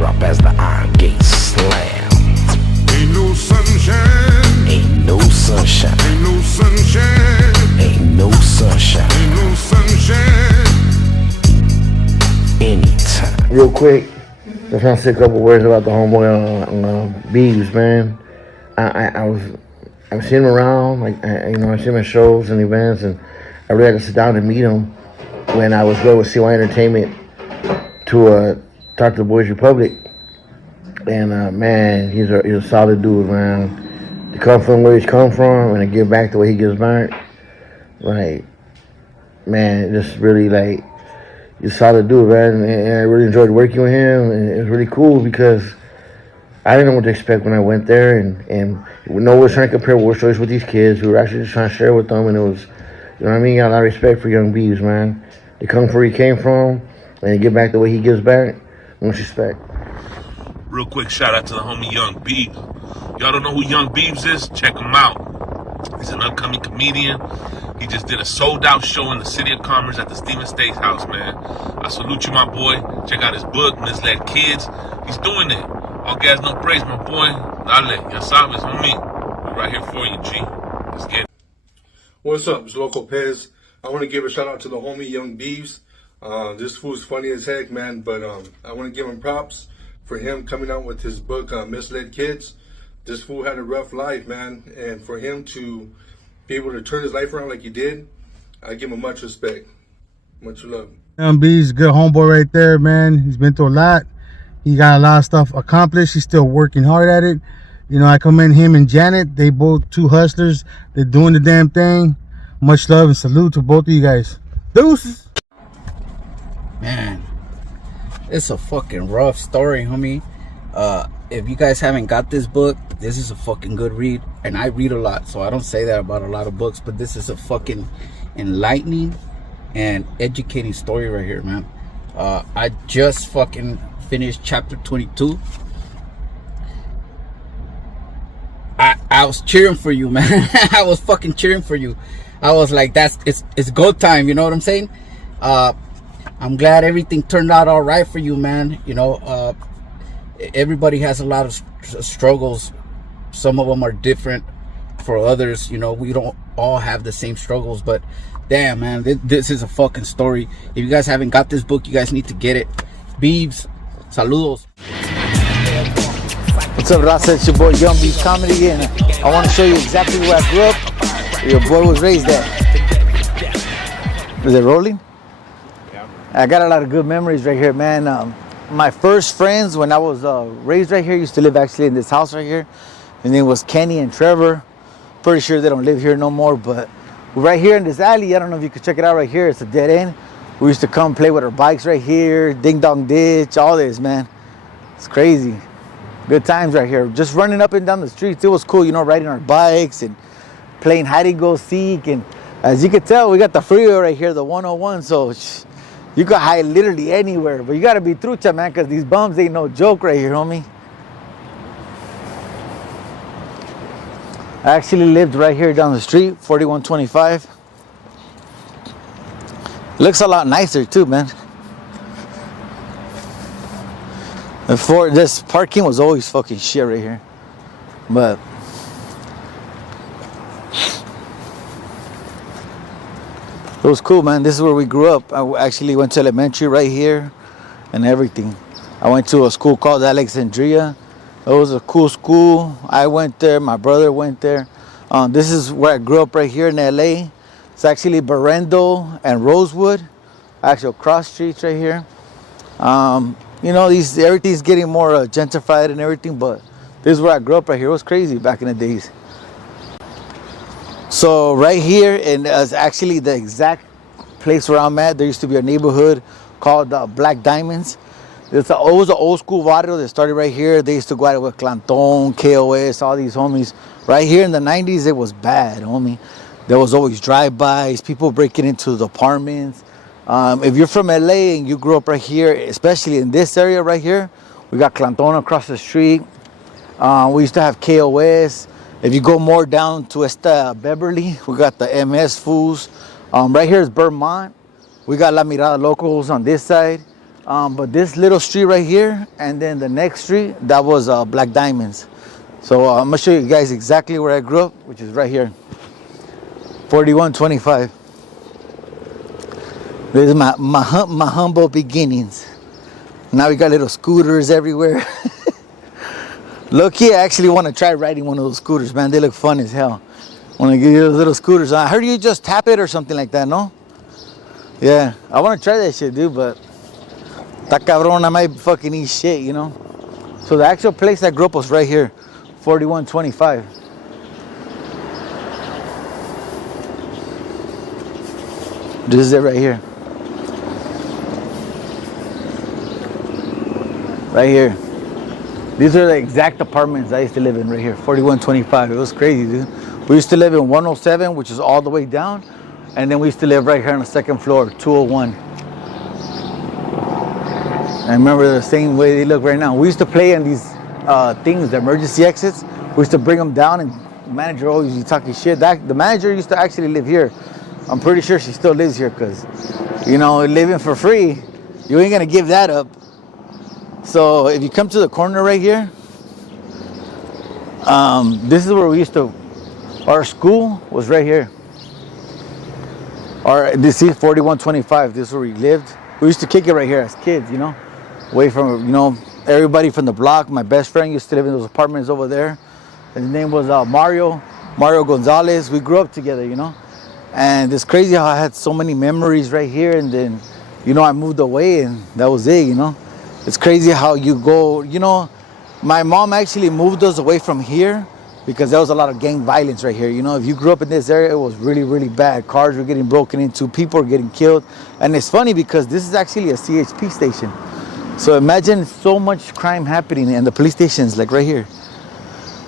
drop as the iron gates slam. Ain't no sunshine. Ain't no sunshine. Ain't no sunshine. Ain't no sunshine. Ain't no sunshine. Anytime. Real quick, just want to say a couple words about the homeboy on Beavz, man. I was seeing him around, like I see him at shows and events, and I really had to sit down and meet him when I was going with CYA Entertainment to talk to the Boys Republic. And man, he's a solid dude, man. To come from where he's come from and to give back the way he gives back, like, man, just really like, he's a solid dude, man. And I really enjoyed working with him, and it was really cool because I didn't know what to expect when I went there, and no one was trying to compare war stories with these kids. We were actually just trying to share with them, and it was, you know what I mean? Got a lot of respect for young Beavz, man. They come from where he came from, and they give back the way he gives back. Much respect. Real quick shout out to the homie Young Beavz. Y'all don't know who Young Beavz is? Check him out. He's an upcoming comedian. He just did a sold-out show in the City of Commerce at the Steven Steakhouse, man. I salute you, my boy. Check out his book, Misled Kids. He's doing it. All gas, no praise, my boy. Dale, ya sabes, homie. We're right here for you, G. Let's get it. What's up? It's Loco Pez. I want to give a shout out to the homie Young Beavz. This fool's funny as heck, man, but I want to give him props for him coming out with his book, Misled Kids. This fool had a rough life, man, and for him to be able to turn his life around like he did, I give him much respect. Much love. Young Beavz, good homeboy right there, man. He's been through a lot. He got a lot of stuff accomplished. He's still working hard at it. You know, I commend him and Janet. They both two hustlers. They're doing the damn thing. Much love and salute to both of you guys. Deuces. Man, it's a fucking rough story, homie. If you guys haven't got this book, this is a fucking good read. And I read a lot, so I don't say that about a lot of books, but this is a fucking enlightening and educating story right here, man. I just fucking finished chapter 22. I was cheering for you, man. I was fucking cheering for you. I was like, it's go time, you know what I'm saying? I'm glad everything turned out all right for you, man. You know, everybody has a lot of struggles. Some of them are different for others. You know, we don't all have the same struggles, but damn, man, this is a fucking story. If you guys haven't got this book, you guys need to get it. Beavz, saludos. What's up, Raza? It's your boy Young Beavz Comedy, and I want to show you exactly where I grew up, where your boy was raised at. Is it rolling? Yeah. I got a lot of good memories right here, man. My first friends when I was raised right here used to live actually in this house right here. His name was Kenny and Trevor. Pretty sure they don't live here no more, but right here in this alley, I don't know if you could check it out right here. It's a dead end. We used to come play with our bikes right here, ding dong ditch, all this, man. It's crazy. Good times right here. Just running up and down the streets. It was cool, you know, riding our bikes and playing hide and go seek. And as you can tell, we got the freeway right here, the 101. So you can hide literally anywhere. But you got to be trucha, man, because these bums ain't no joke right here, homie. I actually lived right here down the street, 4125. Looks a lot nicer too, man. Before, this parking was always fucking shit right here. But it was cool, man. This is where we grew up. I actually went to elementary right here and everything. I went to a school called Alexandria. It was a cool school. I went there. My brother went there. This is where I grew up right here in LA. It's actually Berrendo and Rosewood. Actual cross streets right here. You know, everything's getting more gentrified and everything, but this is where I grew up right here. It was crazy back in the days. So right here, and it's actually the exact place where I'm at. There used to be a neighborhood called Black Diamonds. It was an old school barrio that started right here. They used to go out with Clanton, KOS, all these homies. Right here in the 90s, it was bad, homie. There was always drive-bys, people breaking into the apartments. If you're from LA and you grew up right here, especially in this area right here, we got Clanton across the street. We used to have KOS. If you go more down to Beverly, we got the MS fools. Right here is Vermont. We got La Mirada Locals on this side. But this little street right here, and then the next street, that was Black Diamonds. So I'm gonna show you guys exactly where I grew up, which is right here, 4125. This is my humble beginnings. Now we got little scooters everywhere. Look here, I actually want to try riding one of those scooters, man. They look fun as hell. Want to give you those little scooters. I heard you just tap it or something like that, no? Yeah, I want to try that shit, dude, but ta cabrón, I might fucking eat shit, you know? So the actual place I grew up was right here, 4125. This is it right here. Right here. These are the exact apartments I used to live in right here, 4125. It was crazy, dude. We used to live in 107, which is all the way down. And then we used to live right here on the second floor, 201. I remember the same way they look right now. We used to play in these things, the emergency exits. We used to bring them down, and the manager always used to talking shit. The manager used to actually live here. I'm pretty sure she still lives here because, you know, living for free, you ain't gonna give that up. So if you come to the corner right here, this is where we used to, our school was right here. This is 4125, this is where we lived. We used to kick it right here as kids, you know, away from, you know, everybody from the block. My best friend used to live in those apartments over there. His name was Mario Gonzalez. We grew up together, you know. And it's crazy how I had so many memories right here, and then, you know, I moved away and that was it, you know. It's crazy how you go, you know, my mom actually moved us away from here because there was a lot of gang violence right here. You know, if you grew up in this area, it was really, really bad. Cars were getting broken into, people were getting killed. And it's funny because this is actually a CHP station. So imagine so much crime happening and the police station's like right here.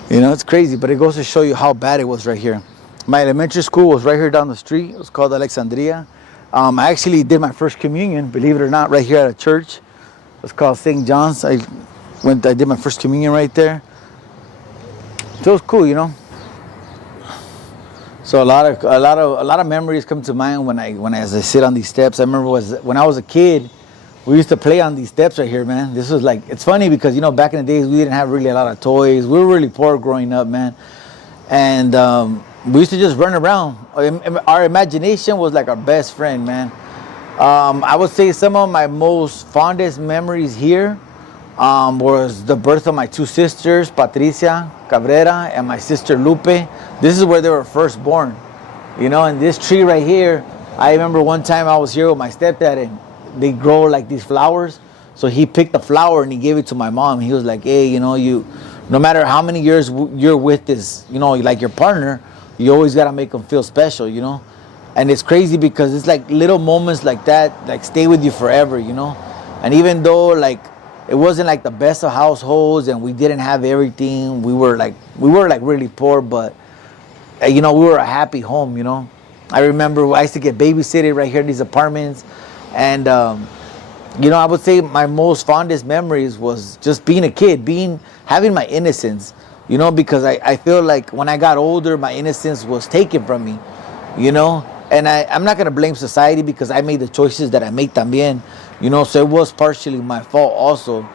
You know, it's crazy, but it goes to show you how bad it was right here. My elementary school was right here down the street. It was called Alexandria. I actually did my first communion, believe it or not, right here at a church. It's called St. John's. I did my first communion right there. So it was cool, you know. So a lot of memories come to mind when as I sit on these steps. I remember when I was a kid, we used to play on these steps right here, man. This was like, it's funny because, you know, back in the days we didn't have really a lot of toys. We were really poor growing up, man. And we used to just run around. Our imagination was like our best friend, man. I would say some of my most fondest memories here was the birth of my two sisters, Patricia Cabrera and my sister Lupe. This is where they were first born. You know, and this tree right here, I remember one time I was here with my stepdad and they grow like these flowers. So he picked a flower and he gave it to my mom. He was like, hey, you know, no matter how many years you're with this, you know, like your partner, you always got to make them feel special, you know. And it's crazy because it's like little moments like that, like stay with you forever, you know. And even though like it wasn't like the best of households and we didn't have everything, we were like really poor, but you know, we were a happy home, you know. I remember I used to get babysitted right here in these apartments, and you know, I would say my most fondest memories was just being a kid, having my innocence, you know, because I feel like when I got older, my innocence was taken from me, you know. And I'm not going to blame society because I made the choices that I made también, you know, so it was partially my fault also.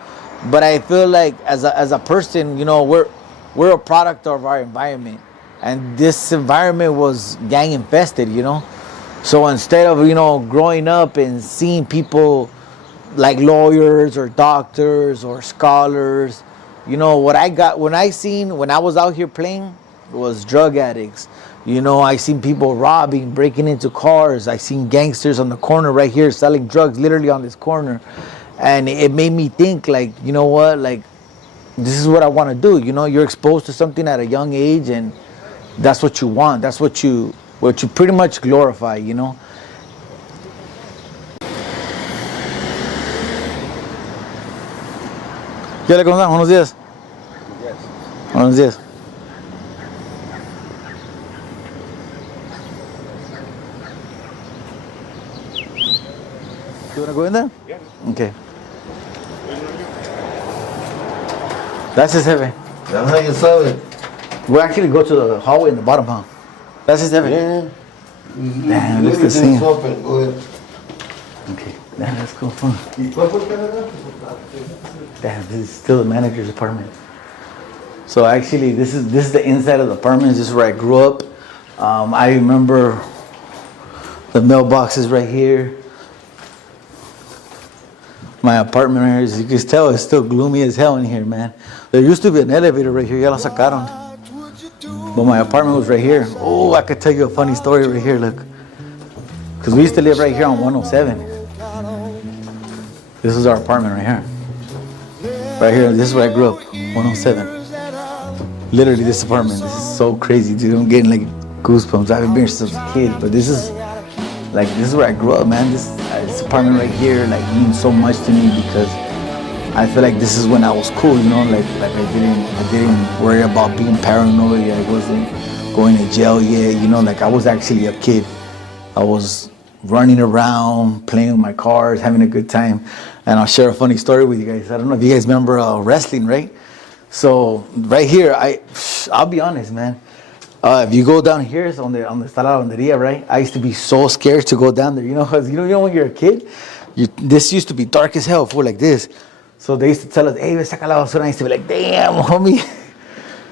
But I feel like as a person, you know, we're a product of our environment. And this environment was gang infested, you know. So instead of, you know, growing up and seeing people like lawyers or doctors or scholars, you know, when I was out here playing was drug addicts. You know, I seen people robbing, breaking into cars. I seen gangsters on the corner right here selling drugs literally on this corner. And it made me think like, you know what, like this is what I want to do. You know, you're exposed to something at a young age and that's what you want. That's what you pretty much glorify, you know. ¿Qué le contamos? Buenos días. Buenos días. You want to go in there? Yeah. Okay. That's his heavy. That's how you saw it. We'll actually go to the hallway in the bottom, huh? That's his heavy. Yeah. Damn, looks the same. Open. Go ahead. Okay. Yeah, that's cool. Damn, this is still the manager's apartment. So actually, this is the inside of the apartment. This is where I grew up. I remember the mailbox is right here. My apartment right here, as you can tell, it's still gloomy as hell in here, man. There used to be an elevator right here. Ya la sacaron. But my apartment was right here. Oh, I could tell you a funny story right here. Look, because we used to live right here on 107. This is our apartment right here. Right here, this is where I grew up, 107. Literally this apartment. This is so crazy, dude. I'm getting like goosebumps. I haven't been here since I was a kid, but this is where I grew up, man. This apartment right here like means so much to me because I feel like this is when I was cool, you know, like I didn't worry about being paranoid. I wasn't going to jail yet, you know, like I was actually a kid. I was running around, playing with my cars, having a good time. And I'll share a funny story with you guys. I don't know if you guys remember wrestling, right? So right here, I'll be honest, man. If you go down here on the Lavanderia, right? I used to be so scared to go down there, you know, because you know when you're a kid, this used to be dark as hell, full like this. So they used to tell us, hey, saca la basura. I used to be like, damn, homie.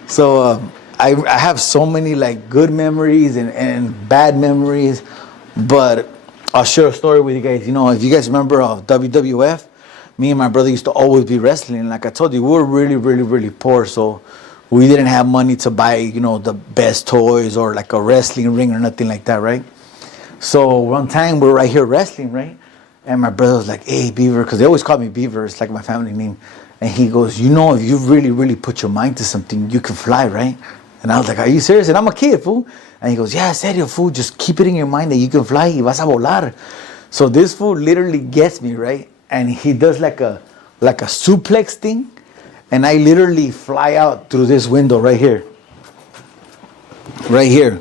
So I have so many like good memories and bad memories, but I'll share a story with you guys. You know, if you guys remember WWF, me and my brother used to always be wrestling. Like I told you, we were really, really, really poor. So we didn't have money to buy, you know, the best toys or like a wrestling ring or nothing like that, right? So one time we're right here wrestling, right? And my brother was like, hey, Beaver, because they always call me Beaver. It's like my family name. And he goes, you know, if you really, really put your mind to something, you can fly, right? And I was like, are you serious? And I'm a kid, fool. And he goes, yeah, serio, fool. Just keep it in your mind that you can fly. Y vas a volar. So this fool literally gets me, right? And he does like a suplex thing. And I literally fly out through this window right here. Right here.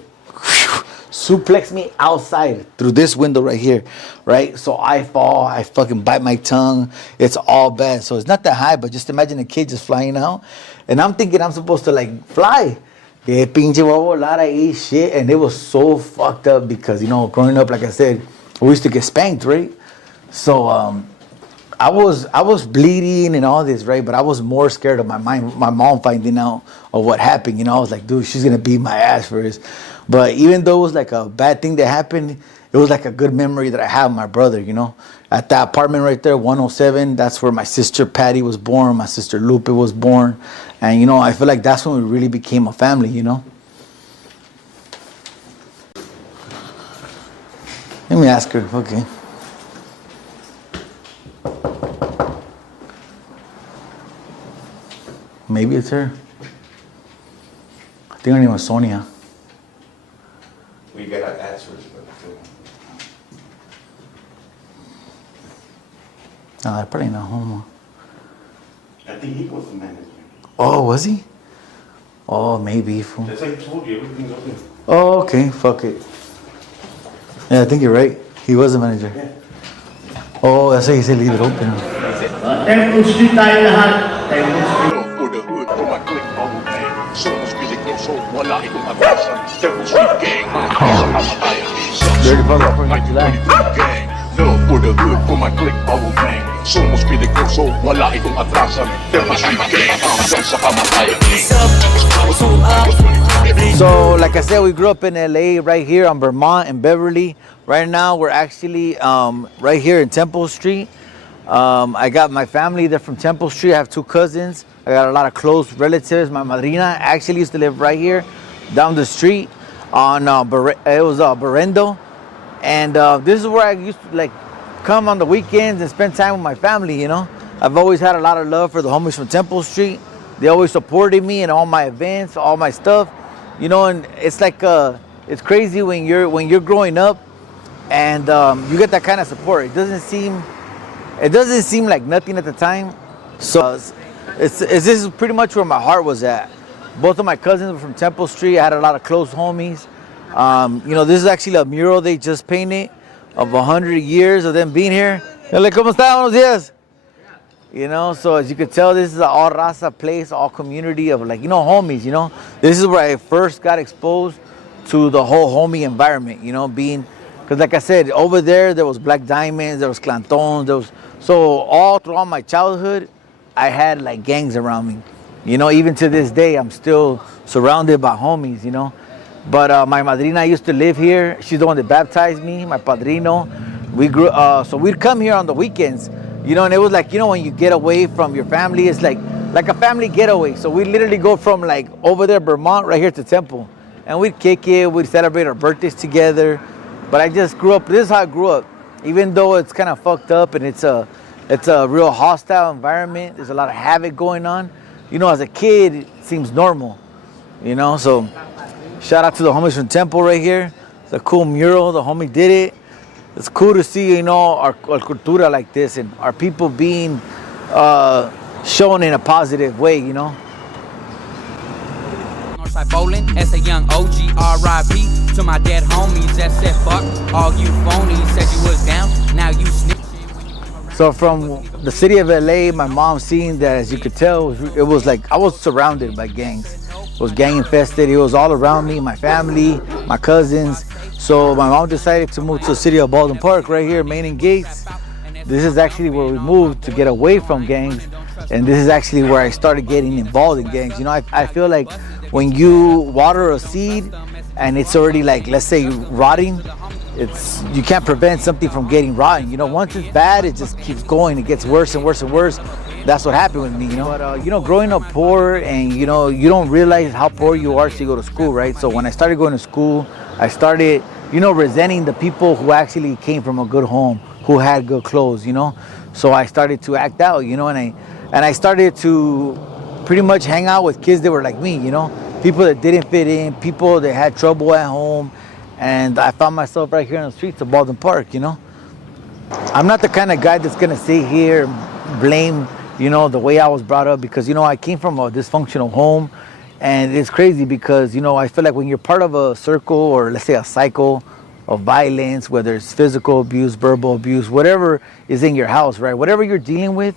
Suplex me outside through this window right here. Right? So I fall. I fucking bite my tongue. It's all bad. So it's not that high, but just imagine a kid just flying out. And I'm thinking I'm supposed to like fly. Yeah, pinche bobo, lot of eat shit. And it was so fucked up because, you know, growing up, like I said, we used to get spanked, right? So I was bleeding and all this, right? But I was more scared of my mom finding out of what happened. You know, I was like, dude, she's gonna beat my ass for this. But even though it was like a bad thing that happened, it was like a good memory that I have with my brother, you know. At that apartment right there, 107, that's where my sister Patty was born, my sister Lupe was born. And, you know, I feel like that's when we really became a family, you know. Let me ask her, okay. Maybe it's her. I think her name was Sonia. We gotta answer it. No, they're probably not home. I think he was the manager. Oh, was he? Oh, maybe. Fool. That's like I told you, everything's open. Oh, okay. Fuck it. Yeah, I think you're right. He was the manager. Yeah. Oh, that's why he said leave it open. Temple Street tayo lahat. Temple Street. For the hood, for my click, bubble bang. So much music, no soul, wala itong atrasan. Temple Street gang, mga kisa kamatayan. Dirty Punk for July. Gang, no, for the hood, for my click, bubble bang. So much music, no soul, wala itong atrasan. Temple Street gang, mga kisa kamatayan. So, like I said, we grew up in LA, right here on Vermont and Beverly. Right now, we're actually right here in Temple Street. I got my family, they're from Temple Street. I have two cousins. I got a lot of close relatives. My madrina actually used to live right here down the street on Berendo. And this is where I used to like come on the weekends and spend time with my family, you know. I've always had a lot of love for the homies from Temple Street. They always supported me in all my events, all my stuff, you know. And it's like it's crazy when you're growing up and you get that kind of support. It doesn't seem like nothing at the time. So this is pretty much where my heart was at. Both of my cousins were from Temple Street. I had a lot of close homies. You know, this is actually a mural they just painted of 100 years of them being here. Hola, ¿cómo está? Buenos días. You know, so as you can tell, this is an all raza place, all community of like, you know, homies, you know. This is where I first got exposed to the whole homie environment, you know, being Because like I said, over there was Black Diamonds, there was Clantons, there was, so all throughout my childhood, I had like gangs around me. You know, even to this day, I'm still surrounded by homies, you know. But my madrina used to live here. She's the one that baptized me, my padrino. We grew, so we'd come here on the weekends, you know, and it was like, you know, when you get away from your family, it's like a family getaway. So we literally go from like over there, Vermont, right here to Temple. And we'd kick it, we'd celebrate our birthdays together. But I just grew up, this is how I grew up. Even though it's kind of fucked up and it's a real hostile environment, there's a lot of havoc going on. You know, as a kid, it seems normal, you know? So shout out to the homies from Temple right here. It's a cool mural, the homie did it. It's cool to see, you know, our cultura like this and our people being shown in a positive way, you know? Northside bowling as a young OG, RIP to my dead homies that said fuck all you phonies, said you was down, now you snitch. So from the city of LA, my mom seen that, as you could tell, it was like I was surrounded by gangs. It was gang infested. It was all around me, my family, my cousins. So my mom decided to move to the city of Baldwin Park right here, Main and Gates. This is actually where we moved to get away from gangs. And this is actually where I started getting involved in gangs. You know, I feel like when you water a seed and it's already like, let's say, rotting, you can't prevent something from getting rotten. You know, once it's bad, it just keeps going. It gets worse and worse and worse. That's what happened with me, you know. But, you know, growing up poor and, you know, you don't realize how poor you are till you go to school, right? So when I started going to school, I started, you know, resenting the people who actually came from a good home, who had good clothes, you know. So I started to act out, you know, and I started to pretty much hang out with kids that were like me, you know, people that didn't fit in, people that had trouble at home. And I found myself right here on the streets of Baldwin Park, you know. I'm not the kind of guy that's gonna sit here and blame, you know, the way I was brought up, because, you know, I came from a dysfunctional home. And it's crazy because, you know, I feel like when you're part of a circle, or let's say a cycle of violence, whether it's physical abuse, verbal abuse, whatever is in your house, right? Whatever you're dealing with,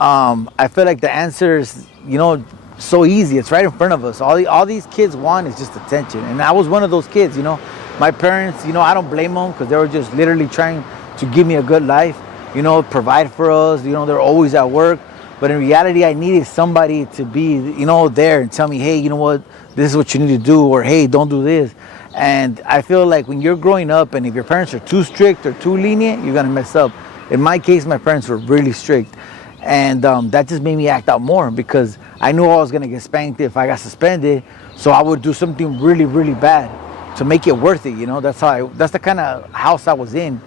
I feel like the answer is, you know, so easy. It's right in front of us. All these kids want is just attention. And I was one of those kids, you know. My parents, you know, I don't blame them, because they were just literally trying to give me a good life, you know, provide for us. You know, they're always at work. But in reality, I needed somebody to be, you know, there and tell me, hey, you know what, this is what you need to do, or hey, don't do this. And I feel like when you're growing up, and if your parents are too strict or too lenient, you're gonna mess up. In my case, my parents were really strict. And that just made me act out more, because I knew I was gonna get spanked if I got suspended. So I would do something really, really bad to make it worth it, you know. That's the kind of house I was in.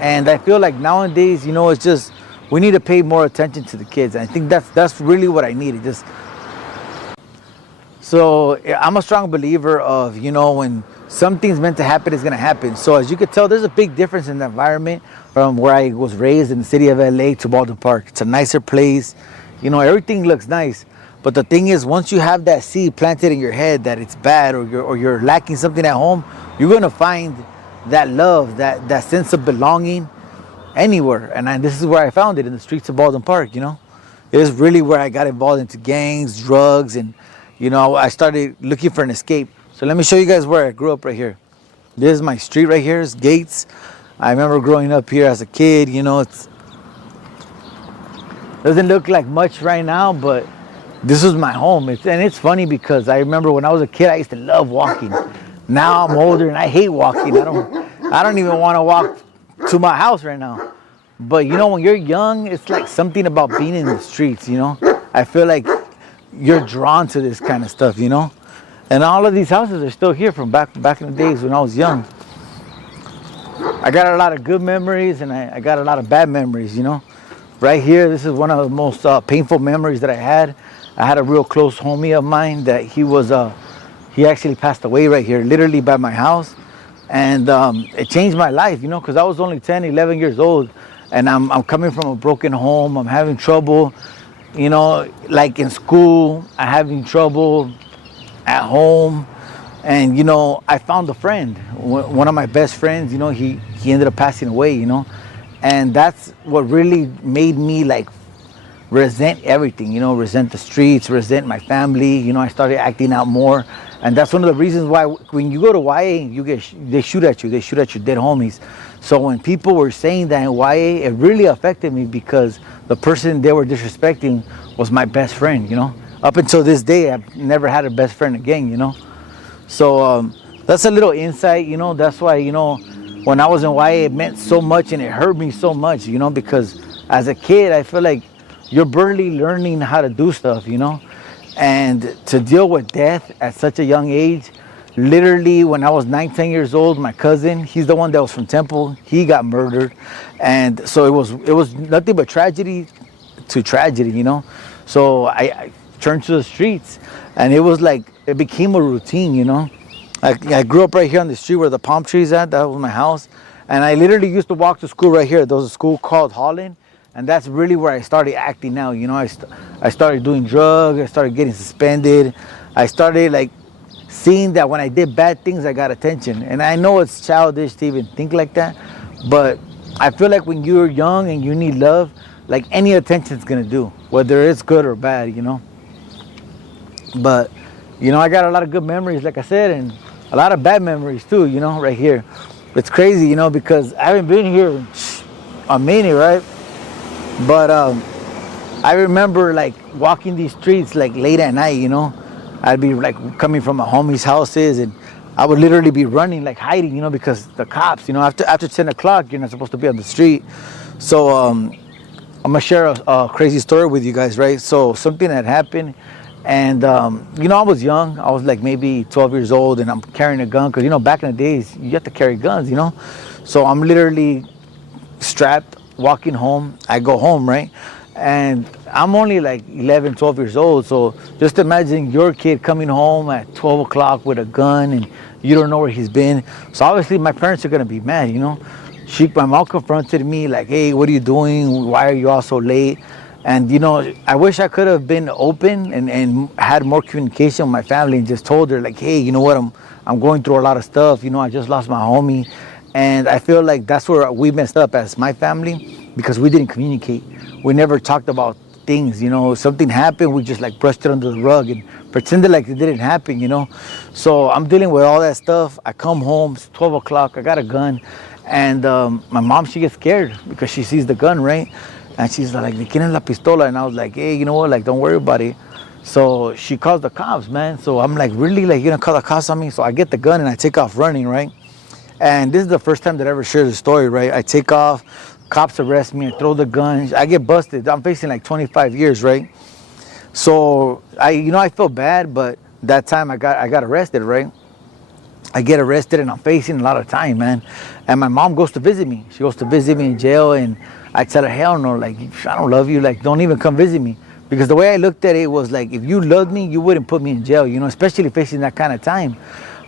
And I feel like nowadays, you know, it's just, we need to pay more attention to the kids. And I think that's really what I needed. So I'm a strong believer of, you know, when something's meant to happen, it's gonna happen. So as you can tell, there's a big difference in the environment from where I was raised in the city of LA to Baldwin Park. It's a nicer place. You know, everything looks nice. But the thing is, once you have that seed planted in your head that it's bad, or you're lacking something at home, you're gonna find that love, that sense of belonging anywhere. And this is where I found it, in the streets of Baldwin Park, you know. It is really where I got involved into gangs, drugs, and, you know, I started looking for an escape. So let me show you guys where I grew up right here. This is my street right here, it's Gates. I remember growing up here as a kid, you know, it doesn't look like much right now, but this was my home. And it's funny because I remember when I was a kid, I used to love walking. Now I'm older and I hate walking. I don't even want to walk to my house right now. But you know, when you're young, it's like something about being in the streets, you know. I feel like you're drawn to this kind of stuff, you know. And all of these houses are still here from back in the days when I was young. I got a lot of good memories and I got a lot of bad memories, you know. Right here, this is one of the most painful memories that I had. I had a real close homie of mine that he actually passed away right here, literally by my house. And it changed my life, you know, because I was only 10, 11 years old. And I'm coming from a broken home. I'm having trouble, you know, like in school. I'm having trouble at home. And, you know, I found a friend. One of my best friends, you know, he ended up passing away, you know. And that's what really made me, like, resent everything, resent the streets, resent my family. I started acting out more. And that's one of the reasons why when you go to YA, they shoot at you. They shoot at your dead homies. So when people were saying that in YA, it really affected me because the person they were disrespecting was my best friend, Up until this day, I've never had a best friend again, So that's a little insight, That's why, when I was in YA, it meant so much and it hurt me so much, because as a kid, I feel like you're barely learning how to do stuff, And to deal with death at such a young age, literally when I was 9-10 years old, my cousin, he's the one that was from Temple, he got murdered. And so it was nothing but tragedy to tragedy, So I turned to the streets and it was like, it became a routine, I grew up right here on the street where the palm trees at, that was my house. And I literally used to walk to school right here. There was a school called Holland. And that's really where I started acting out. I started doing drugs. I started getting suspended. I started seeing that when I did bad things, I got attention. And I know it's childish to even think like that, but I feel like when you're young and you need love, any attention's gonna do, whether it's good or bad, But, I got a lot of good memories, like I said, and a lot of bad memories too, right here. It's crazy, because I haven't been here a minute, right? But I remember walking these streets late at night, I'd be coming from my homies' houses and I would literally be running, hiding, because the cops, after 10 o'clock, you're not supposed to be on the street. So I'm gonna share a crazy story with you guys, right? So something had happened and, I was young. I was maybe 12 years old and I'm carrying a gun because, back in the days, you have to carry guns, So I'm literally strapped, walking home. I go home, right? And I'm only 11, 12 years old. So just imagine your kid coming home at 12 o'clock with a gun and you don't know where he's been. So obviously my parents are going to be mad, My mom confronted me hey, what are you doing? Why are you all so late? And, I wish I could have been open and had more communication with my family and just told her hey, you know what? I'm going through a lot of stuff. I just lost my homie. And I feel like that's where we messed up as my family because we didn't communicate. We never talked about things, something happened, we just brushed it under the rug and pretended like it didn't happen, So I'm dealing with all that stuff. I come home, it's 12 o'clock, I got a gun. And my mom, she gets scared because she sees the gun, right? And she's like, ¿de quién es la pistola? And I was like, hey, you know what, don't worry about it. So she calls the cops, man. So I'm really, you're gonna call the cops on me? So I get the gun and I take off running, right? And this is the first time that I ever shared the story, right? I take off, cops arrest me, I throw the gun, I get busted. I'm facing 25 years, right? So I feel bad, but that time I got arrested, right? I get arrested and I'm facing a lot of time, man. And my mom goes to visit me. She goes to visit me in jail and I tell her, hell no, I don't love you, don't even come visit me. Because the way I looked at it was if you loved me, you wouldn't put me in jail, especially facing that kind of time.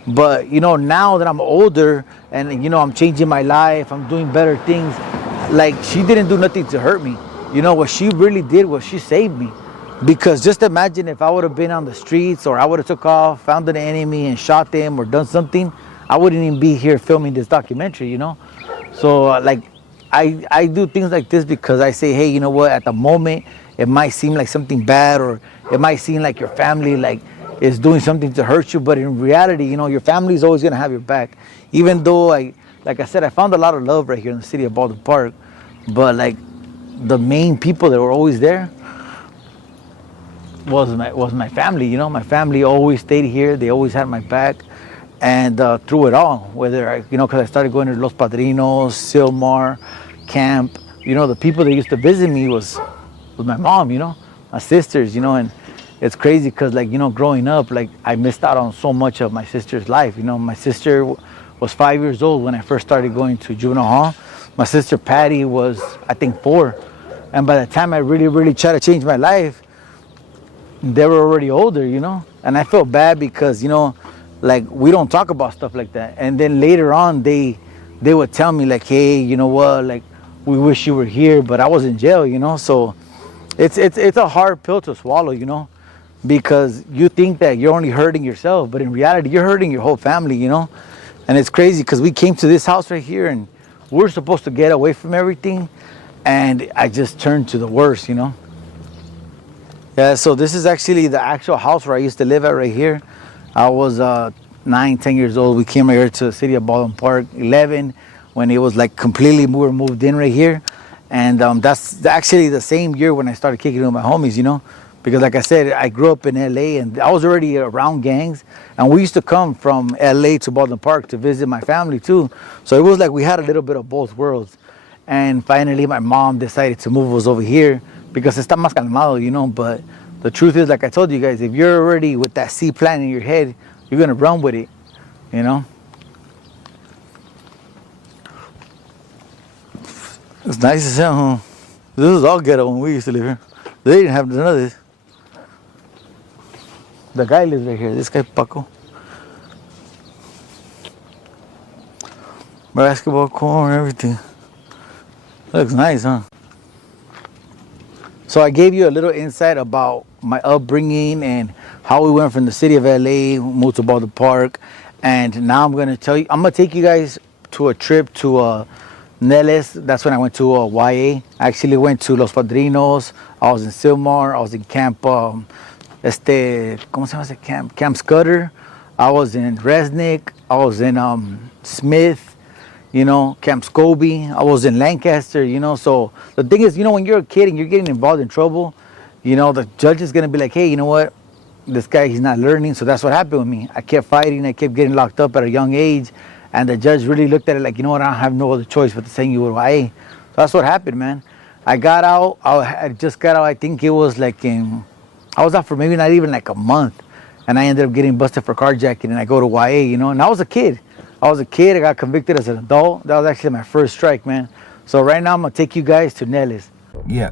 But, now that I'm older and, I'm changing my life, I'm doing better things, she didn't do nothing to hurt me. What she really did was she saved me. Because just imagine if I would have been on the streets or I would have took off, found an enemy and shot them or done something, I wouldn't even be here filming this documentary, So, I do things like this because I say, hey, you know what, at the moment, it might seem like something bad or it might seem like your family, is doing something to hurt you, but in reality, your family is always gonna have your back. Even though like I said, I found a lot of love right here in the city of Baldwin Park, but the main people that were always there was my family. My family always stayed here. They always had my back, and through it all, whether because I started going to Los Padrinos, Silmar, camp. The people that used to visit me was my mom. My sisters. And it's crazy because growing up, I missed out on so much of my sister's life. My sister was 5 years old when I first started going to juvenile hall. My sister Patty was, I think, 4. And by the time I really, really tried to change my life, they were already older, And I felt bad because, we don't talk about stuff like that. And then later on, they would tell me hey, you know what, we wish you were here, but I was in jail, So it's a hard pill to swallow, because you think that you're only hurting yourself, but in reality, you're hurting your whole family, And it's crazy because we came to this house right here and we're supposed to get away from everything. And I just turned to the worst, Yeah, so this is actually the actual house where I used to live at right here. I was 9, 10 years old. We came here to the city of Baldwin Park, 11, when it was like completely moved in right here. And that's actually the same year when I started kicking it with my homies, you know? Because like I said, I grew up in LA and I was already around gangs. And we used to come from LA to Baldwin Park to visit my family too. So it was like we had a little bit of both worlds. And finally my mom decided to move us over here because está más calmado, you know? But the truth is, like I told you guys, if you're already with that C plan in your head, you're gonna run with it, you know? It's nice as hell, huh? This was all ghetto when we used to live here. They didn't have none of this. The guy lives right here, this guy Paco. Basketball court, everything. Looks nice, huh? So I gave you a little insight about my upbringing and how we went from the city of LA, moved to Baldwin Park, and now I'm gonna take you guys to a trip to Nelles. That's when I went to YA. I actually went to Los Padrinos. I was in Silmar. I was in Camp, ¿cómo se llama ese camp? Camp Scudder. I was in Resnick. I was in Smith. You know, Camp Scobie. I was in Lancaster, you know. So the thing is, you know, when you're a kid and you're getting involved in trouble, you know, the judge is going to be like, hey, you know what? This guy, he's not learning. So that's what happened with me. I kept fighting. I kept getting locked up at a young age. And the judge really looked at it like, you know what? I don't have no other choice but to send you to YA. So that's what happened, man. I got out. I just got out. I think it was like I was out for maybe not even like a month. And I ended up getting busted for carjacking. And I go to YA, you know. And I was a kid. I got convicted as an adult. That was actually my first strike, man. So right now I'm gonna take you guys to Nelles. Yeah.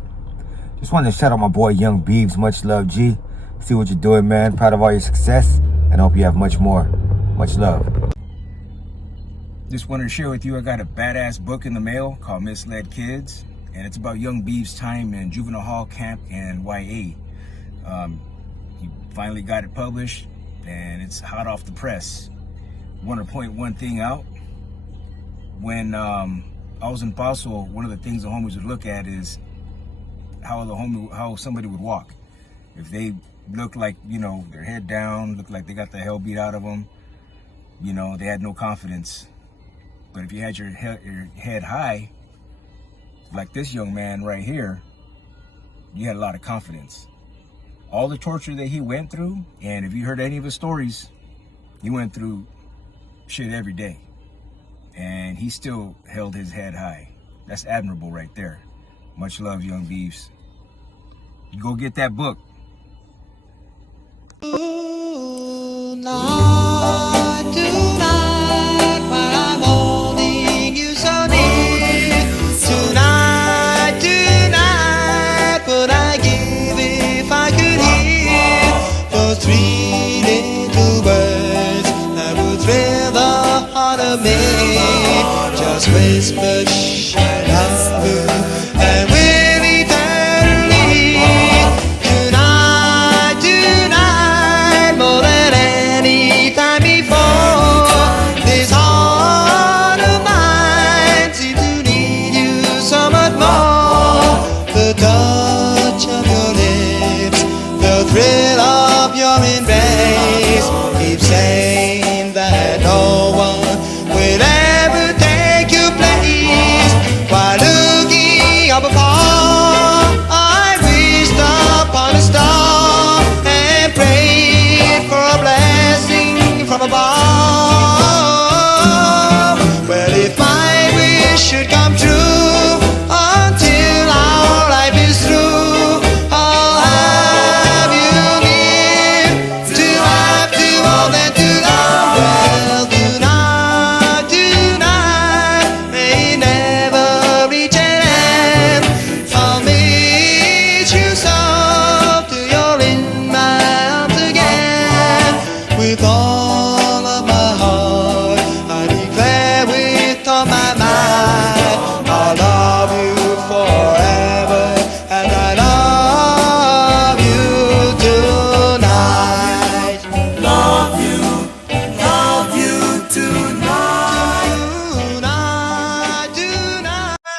Just wanted to shout out my boy Young Beavz. Much love, G. See what you're doing, man. Proud of all your success. And I hope you have much more. Much love. Just wanted to share with you, I got a badass book in the mail called Misled Kids. And it's about young Beavz' time in juvenile hall camp and YA. He finally got it published and it's hot off the press. Want to point one thing out. When I was in Paso, one of the things the homies would look at is how somebody would walk. If they looked like, you know, their head down, looked like they got the hell beat out of them, you know, they had no confidence. But if you had your head high, like this young man right here, you had a lot of confidence. All the torture that he went through, and if you heard any of his stories, he went through shit every day, and he still held his head high. That's admirable right there. Much love, young Beavz. You go get that book. Just whisper, I love you, and we'll eternally. Tonight, more than any time before. This heart of mine seems to need you so much more. The touch of your lips, the thrill of your embrace. Keep saying that no one will ever take your place. While looking up above, I wished upon a star and prayed for a blessing from above. Well, if my wish should come true, until our life is through, I'll have you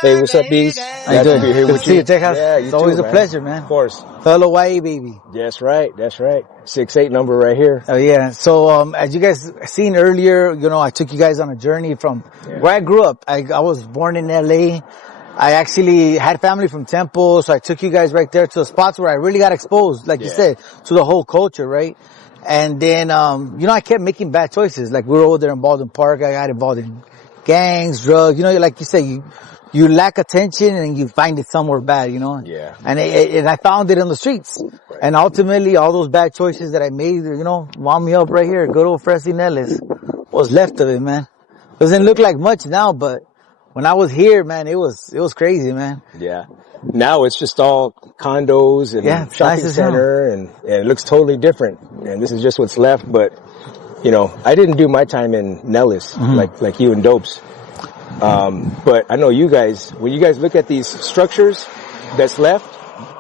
Hey, what's up, Beavz? How you doing? Here Good with to see you, Texas. Yeah, It's always a pleasure, man. Of course. Fellow YA baby. That's right. 6'8" number right here. Oh yeah. So as you guys seen earlier, I took you guys on a journey from where I grew up. I was born in LA. I actually had family from Temple, so I took you guys right there to the spots where I really got exposed, like you said, to the whole culture, right? And then, I kept making bad choices. Like we were over there in Baldwin Park. I got involved in gangs, drugs. Like you said, you lack attention and you find it somewhere bad, Yeah. And I found it in the streets. Right. And ultimately, all those bad choices that I made, wound me up right here. Good old Freshly Nelles. What's left of it, man. Doesn't look like much now, but when I was here, man, it was crazy, man. Yeah. Now it's just all condos and shopping center, and it looks totally different. And this is just what's left. But I didn't do my time in Nelles like you and Dopes. But I know you guys, when you guys look at these structures that's left,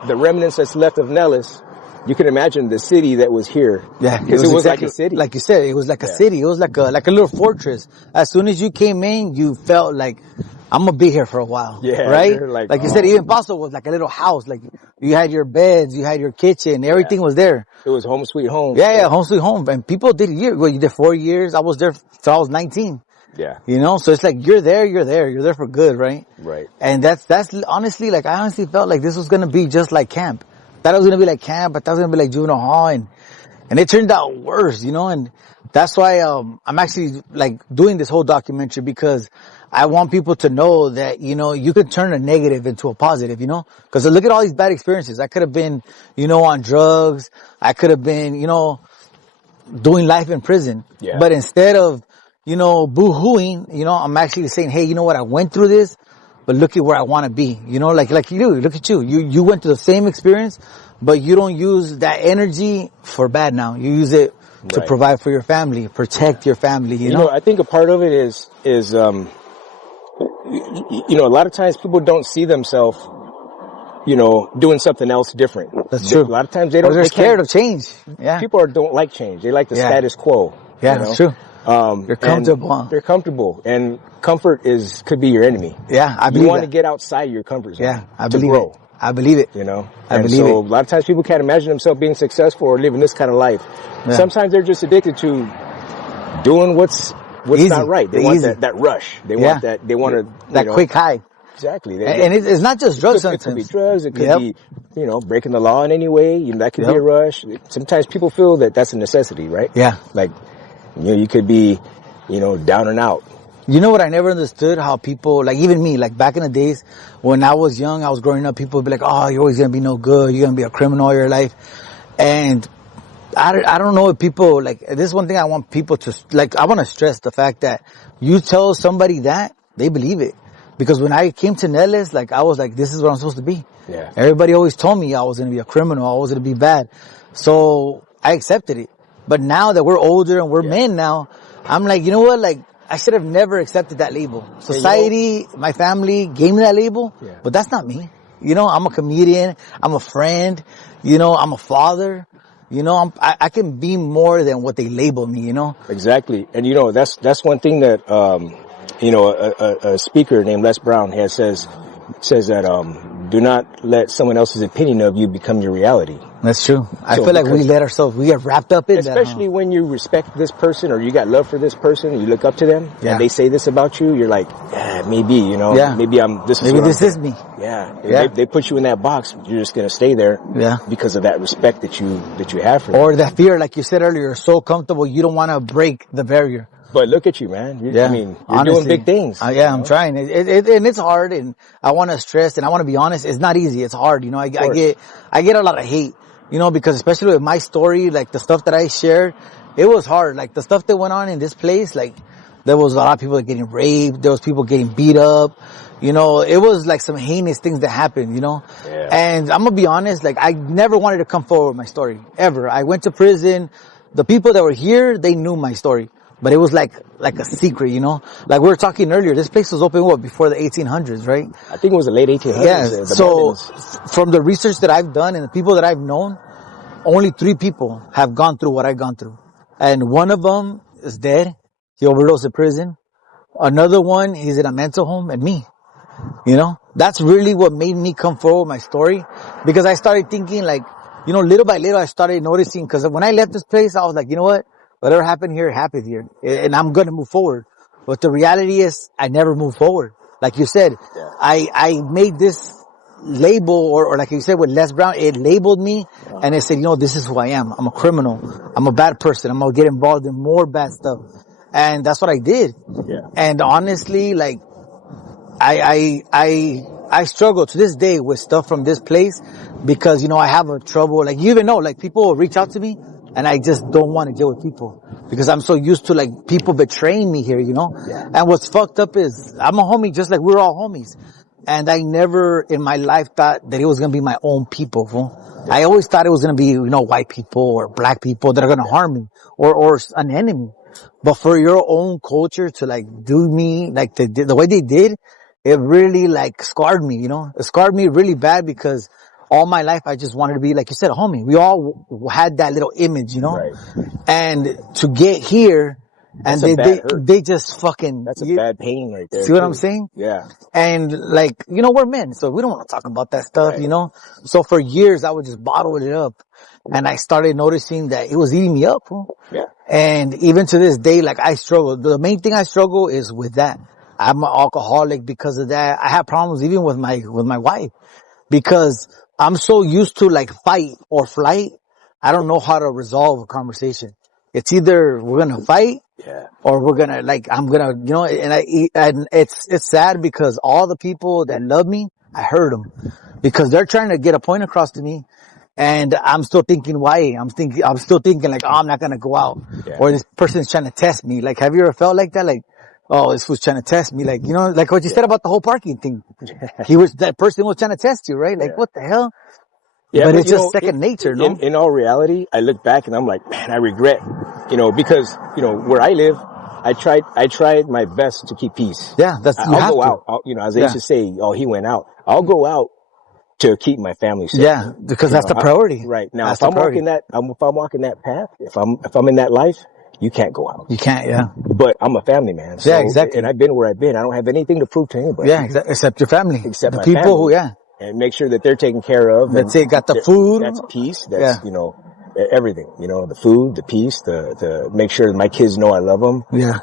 the remnants that's left of Nelles, you can imagine the city that was here. Yeah, because it was like a city. Like you said, it was like a city. It was like a little fortress. As soon as you came in, you felt like, I'm gonna be here for a while. Yeah, right? Like you said, even Paso was like a little house. Like you had your beds, you had your kitchen, everything was there. It was home sweet home. Yeah, home sweet home. And people did years. Well, you did 4 years. I was there till I was 19. Yeah. So it's like, you're there for good, right? Right. And that's honestly, like, I honestly felt like this was gonna be just like camp. Thought it was gonna be like camp. I thought it was gonna be like juvenile hall, and it turned out worse, and that's why, I'm actually like doing this whole documentary, because I want people to know that, you could turn a negative into a positive, cause look at all these bad experiences. I could have been, on drugs. I could have been, doing life in prison. Yeah. But instead of, boo-hooing, I'm actually saying, hey, you know what? I went through this, but look at where I want to be. Like you do. Look at you. You went through the same experience, but you don't use that energy for bad now. You use it to provide for your family, protect your family, you know? I think a part of it is a lot of times people don't see themselves, doing something else different. That's true. A lot of times they're scared of change. Yeah. People don't like change. They like the status quo. Yeah, that's true. You're comfortable. They're comfortable, and comfort could be your enemy. Yeah, I believe you want to get outside your comfort zone. Yeah, I believe it. I believe it. A lot of times people can't imagine themselves being successful or living this kind of life. Yeah. Sometimes they're just addicted to doing what's easy. Not right. They want that rush. They want that. They want that quick high. Exactly. And it's not just drugs. It could be drugs. It could be, breaking the law in any way. That could be a rush. Sometimes people feel that that's a necessity, right? Yeah. Like, you could be, down and out. You know what? I never understood how people, like even me, like back in the days when I was young, I was growing up, people would be like, oh, you're always going to be no good. You're going to be a criminal all your life. And I don't know if people, like, this is one thing I want people to, like, I want to stress the fact that you tell somebody that, they believe it. Because when I came to Nelles, like, I was like, this is what I'm supposed to be. Yeah. Everybody always told me I was going to be a criminal. I was going to be bad. So I accepted it. But now that we're older and we're men now, I'm like, you know what? Like, I should have never accepted that label. Society, my family gave me that label, but that's not me. I'm a comedian. I'm a friend. I'm a father. I can be more than what they label me, Exactly. And that's one thing that, a speaker named Les Brown says that, do not let someone else's opinion of you become your reality. That's true. I feel like we get wrapped up in that. Especially when you respect this person or you got love for this person, you look up to them and they say this about you, you're like, maybe, maybe this is me. Yeah. They put you in that box, you're just going to stay there because of that respect that you have for them. Or that fear, like you said earlier, you're so comfortable, you don't want to break the barrier. But look at you, man. I mean, you're doing big things. I'm trying. And it's hard, and I want to stress, and I want to be honest, it's not easy. It's hard. I get a lot of hate, because especially with my story, like the stuff that I shared, it was hard. Like the stuff that went on in this place, like there was a lot of people getting raped. There was people getting beat up. It was like some heinous things that happened, Yeah. And I'm going to be honest, like I never wanted to come forward with my story, ever. I went to prison. The people that were here, they knew my story. But it was like a secret, Like we were talking earlier, this place was open, before the 1800s, right? I think it was the late 1800s. Yeah, so from the research that I've done and the people that I've known, only 3 people have gone through what I've gone through. And one of them is dead. He overdosed in prison. Another one, he's in a mental home, and me. You know, that's really what made me come forward with my story, because I started thinking like, you know, little by little I started noticing, because when I left this place, I was like, you know what, whatever happened here, happened here, and I'm going to move forward. But the reality is I never moved forward. Like you said, I made this label, or like you said with Les Brown, it labeled me, and it said, you know, this is who I am. I'm a criminal. I'm a bad person. I'm going to get involved in more bad stuff. And that's what I did. Yeah. And honestly, like, I struggle to this day with stuff from this place, because, you know, I have a trouble. Like, you even know, like, people will reach out to me and I just don't want to deal with people because I'm so used to like people betraying me here, you know? Yeah. And what's fucked up is I'm a homie just like we're all homies. And I never in my life thought that it was going to be my own people, fool. Yeah. I always thought it was going to be, you know, white people or black people that are going to harm me or an enemy. But for your own culture to like do me like the way they did, it really like scarred me, you know? It scarred me really bad because all my life I just wanted to be, like you said, a homie. We all had that little image, you know? Right. And to get here, and they just fucking... That's a bad pain right there. See what I'm saying? Yeah. And like, you know, we're men, so we don't want to talk about that stuff, you know? So for years I would just bottle it up. And I started noticing that it was eating me up, fool. Yeah. And even to this day, like I struggle. The main thing I struggle is with that. I'm an alcoholic because of that. I have problems even with my wife because I'm so used to like fight or flight. I don't know how to resolve a conversation. It's either we're going to fight or we're going to like, I'm going to, you know, and it's sad because all the people that love me, I hurt them because they're trying to get a point across to me. And I'm still thinking, why? I'm still thinking like, oh, I'm not going to go out or this person's trying to test me. Like, have you ever felt like that? Like, oh, this was trying to test me. Like, you know, like what you said about the whole parking thing. That person was trying to test you, right? Like, what the hell? Yeah, but it's just second nature, no? In all reality, I look back and I'm like, man, I regret, you know, because, you know, where I live, I tried my best to keep peace. Yeah, I'll go out, you know, as they used to say, oh, he went out. I'll go out to keep my family safe. Yeah, because that's the priority. Right. Now, if I'm walking that path, if I'm in that life, you can't go out. You can't, yeah. But I'm a family man. So, yeah, exactly. And I've been where I've been. I don't have anything to prove to anybody. Yeah, except your family. Except the my people family. Who, yeah. And make sure that they're taken care of. That's it. Got the food. That's peace. That's, you know, everything. You know, the food, the peace, the make sure that my kids know I love them. Yeah.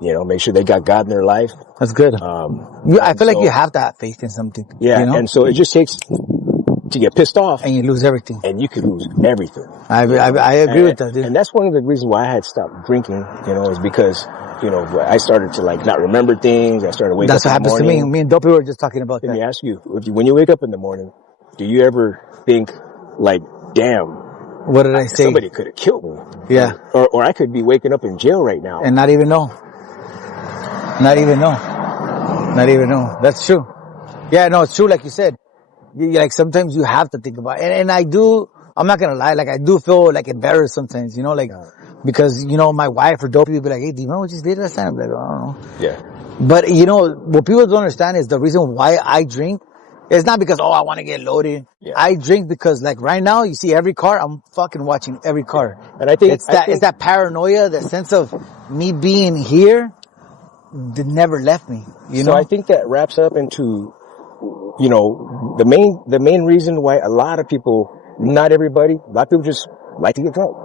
You know, make sure they got God in their life. That's good. I feel like you have to have faith in something. Yeah. You know? And so it just takes to get pissed off. And you lose everything. And you could lose everything. I agree with that, dude. And that's one of the reasons why I had stopped drinking, you know, is because, you know, I started to like not remember things. I started waking up in the morning. That's what happens to me. Me and Dopey were just talking about that. Let me ask you, when you wake up in the morning, do you ever think like, damn, what did I say? Somebody could have killed me. Yeah. Or I could be waking up in jail right now. And not even know. Not even know. That's true. Yeah, no, it's true. Like you said, like sometimes you have to think about it. And I'm not going to lie. Like I do feel like embarrassed sometimes, you know, like, because, you know, my wife or Dopey would be like, hey, do you remember what you did last time? I'm like, I don't know. Yeah. But you know, what people don't understand is the reason why I drink. It's not because, I want to get loaded. Yeah. I drink because like right now, you see every car, I'm fucking watching every car. And I think it's that paranoia, the sense of me being here that never left me, you know? So I think that wraps up into, you know, the main reason why a lot of people, not everybody, a lot of people just like to get drunk.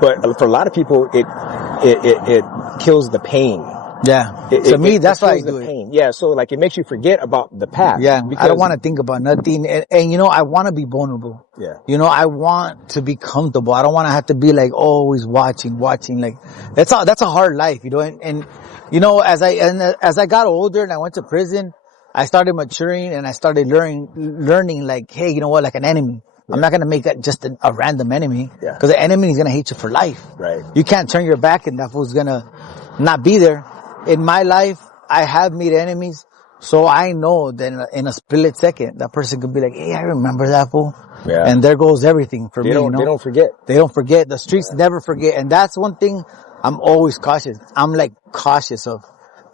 But for a lot of people, it kills the pain. Yeah. To me, that's why I do it. Yeah. So like it makes you forget about the past. Yeah. I don't want to think about nothing. And you know, I want to be vulnerable. Yeah. You know, I want to be comfortable. I don't want to have to be like always watching. Like that's a hard life, you know, and you know, as I got older and I went to prison, I started maturing and I started learning like, hey, you know what, like an enemy. Yeah. I'm not going to make that just a random enemy. Yeah. Because the enemy is going to hate you for life. Right. You can't turn your back and that fool's going to not be there. In my life, I have made enemies. So I know that in a split second, that person could be like, hey, I remember that fool. Yeah. And there goes everything for me, you know? They don't forget. They don't forget. The streets never forget. And that's one thing I'm always cautious. I'm like cautious of.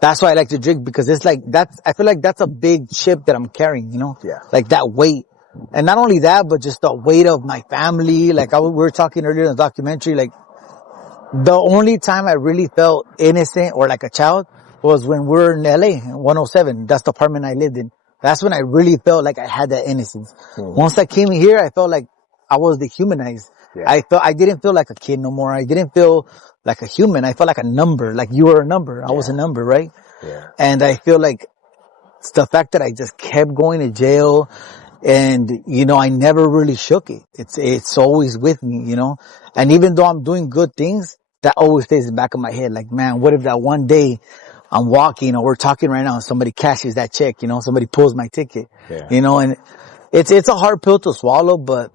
That's why I like to drink because it's like I feel like that's a big chip that I'm carrying, you know? Yeah. Like that weight. And not only that, but just the weight of my family. Like we were talking earlier in the documentary, like the only time I really felt innocent or like a child was when we were in LA, 107. That's the apartment I lived in. That's when I really felt like I had that innocence. Once I came here, I felt like I was dehumanized. Yeah. I didn't feel like a kid no more. I didn't feel like a human. I felt like a number, like you were a number. I was a number, right? Yeah. And I feel like it's the fact that I just kept going to jail and, you know, I never really shook it. It's always with me, you know, and even though I'm doing good things, that always stays in the back of my head. Like, man, what if that one day I'm walking or we're talking right now and somebody cashes that check, you know, somebody pulls my ticket, you know, and it's a hard pill to swallow, but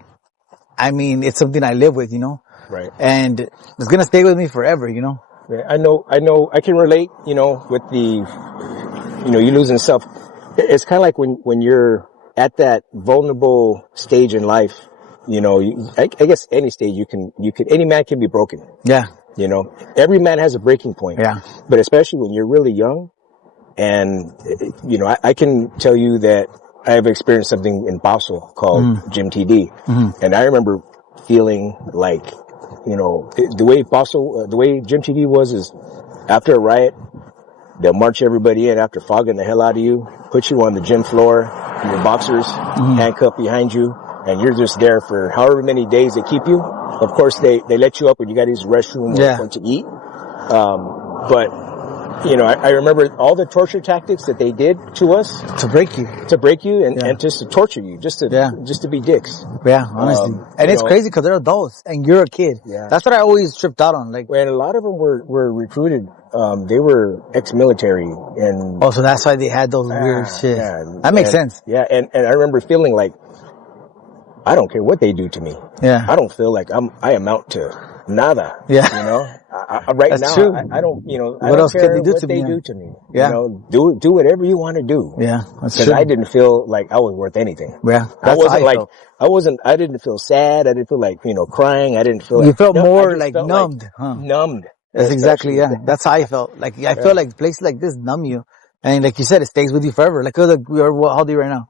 I mean, it's something I live with, you know, right. And it's going to stay with me forever, you know. Yeah, I know, I can relate, you know, with the, you know, you losing self. It's kind of like when you're at that vulnerable stage in life, you know, I guess any stage any man can be broken. Yeah. You know, every man has a breaking point. Yeah. But especially when you're really young and, you know, I can tell you that I have experienced something in Basel called Jim TD. And I remember feeling like, you know, the way Jim TD was is after a riot, they'll march everybody in after fogging the hell out of you, put you on the gym floor, your boxers handcuffed behind you, and you're just there for however many days they keep you. Of course, they let you up when you got to use the restroom or to eat. But, you know, I remember all the torture tactics that they did to us. To break you and just to torture you, just to be dicks. Yeah, honestly. And it's crazy because they're adults and you're a kid. Yeah. That's what I always tripped out on. Like, when a lot of them were recruited, they were ex-military and. Oh, so that's why they had those weird shit. Yeah, that makes sense. Yeah. And I remember feeling like, I don't care what they do to me. Yeah. I don't feel like I amount to nada. Yeah. You know, right That's now, true. I don't, you know, I What don't else care can they do what to they me? do to me. Yeah. You know, do whatever you want to do. Yeah. That's Because true. I didn't feel like I was worth anything. Yeah. I That's how wasn't I like, felt. I didn't feel sad. I didn't feel like, you know, crying. I didn't feel You like. felt no, more I just like felt numbed, like huh? Numbed. That's exactly, yeah. That's how I felt. Like, I feel like places like this numb you. And like you said, it stays with you forever. Like, how old are you right now?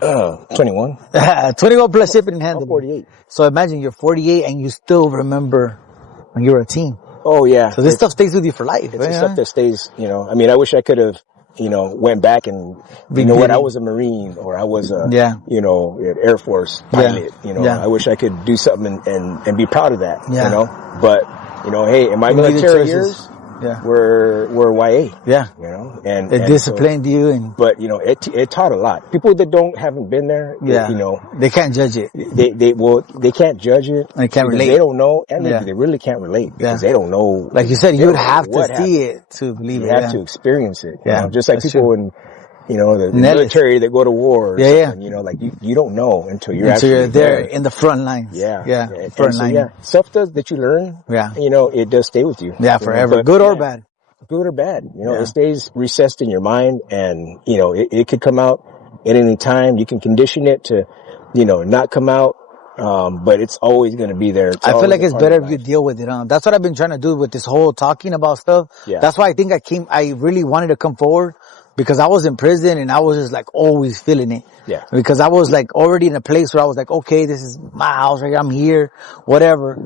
21. 21 plus shipping and handling. I'm 48. So imagine you're 48 and you still remember when you were a teen. Oh yeah. So this stuff stays with you for life. It's right? the stuff that stays, you know, I mean, I wish I could have, you know, went back and, you know what, I was a Marine or I was a, you know, Air Force pilot, you know, I wish I could do something and be proud of that, you know, but, you know, hey, in my military years, were YA. Yeah. You know, and it disciplined you and. But, you know, it taught a lot. People that haven't been there, you know. They can't judge it. They can't judge it. They can't relate. They don't know, and they really can't relate because they don't know. Like you said, you would have to see it to believe it. You have to experience it. Yeah. You know? Just like people in, you know, the military that go to war. And, you know, like you don't know until you're actually there in the front lines. Yeah. Front line. Stuff that you learn. Yeah. You know, it does stay with you. Yeah, forever. Good or bad. Good or bad. You know, it stays recessed in your mind and, you know, it could come out at any time. You can condition it to, you know, not come out. But it's always going to be there. I feel like it's better if you deal with it. That's what I've been trying to do with this whole talking about stuff. Yeah. That's why I think I really wanted to come forward because I was in prison and I was just like always feeling it. Yeah. Because I was like already in a place where I was like, okay, this is my house right here. I'm here, whatever.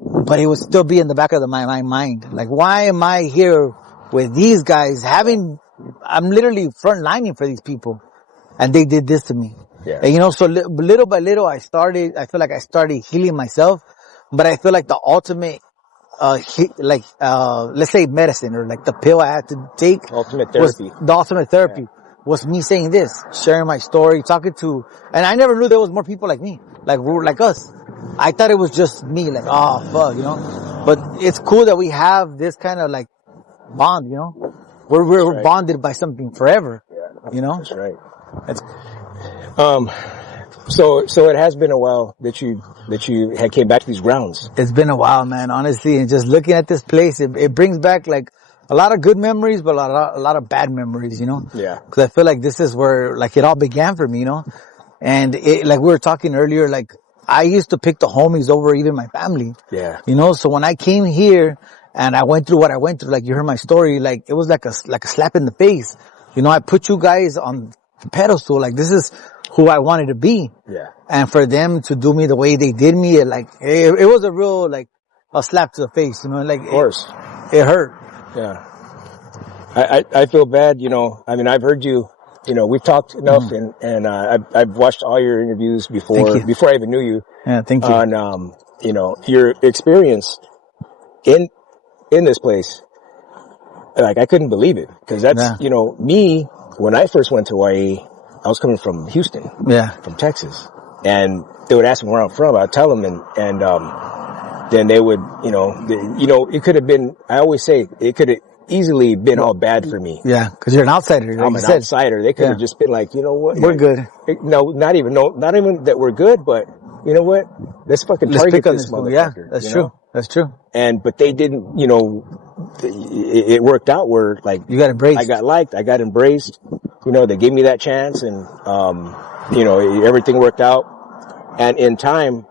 But it would still be in the back of my mind. Like, why am I here with these guys I'm literally frontlining for these people and they did this to me. Yeah. And you know, so little by little I feel like I started healing myself, but I feel like the ultimate, let's say medicine or like the pill I had to take. The ultimate therapy was me saying this, sharing my story, talking to, and I never knew there was more people like me, like us. I thought it was just me, like, oh fuck, you know, but it's cool that we have this kind of like bond, you know, we're bonded by something forever, you know? That's right. So it has been a while that you had came back to these grounds. It's been a while, man, honestly, and just looking at this place, it brings back like a lot of good memories, but a lot of bad memories, you know? Yeah. Cause I feel like this is where like it all began for me, you know? And like we were talking earlier, like I used to pick the homies over even my family. Yeah. You know, so when I came here and I went through what I went through, like you heard my story, like it was like a slap in the face. You know, I put you guys on the pedestal, like this is who I wanted to be. Yeah. And for them to do me the way they did me, it was a real, like, a slap to the face, you know, like. Of course. It hurt. Yeah. I feel bad, you know. I mean, I've heard you, you know, we've talked enough, and I've watched all your interviews before I even knew you. Yeah, thank you. On you know, your experience in this place. Like, I couldn't believe it, because that's you know, me when I first went to YA, I was coming from Houston, from Texas, and they would ask me where I'm from. I'd tell them, and then they would, you know, it could have been. I always say it could have easily been all bad for me. Yeah, because you're an outsider. Like I'm an outsider. They could have just been like, you know what, we're good. No, not even that we're good, but you know what? Let's fucking target this motherfucker. Yeah, that's true. Know? That's true. But they didn't, you know, it worked out where, like, you got embraced. I got liked. I got embraced. You know, they gave me that chance, and, you know, everything worked out. And in time,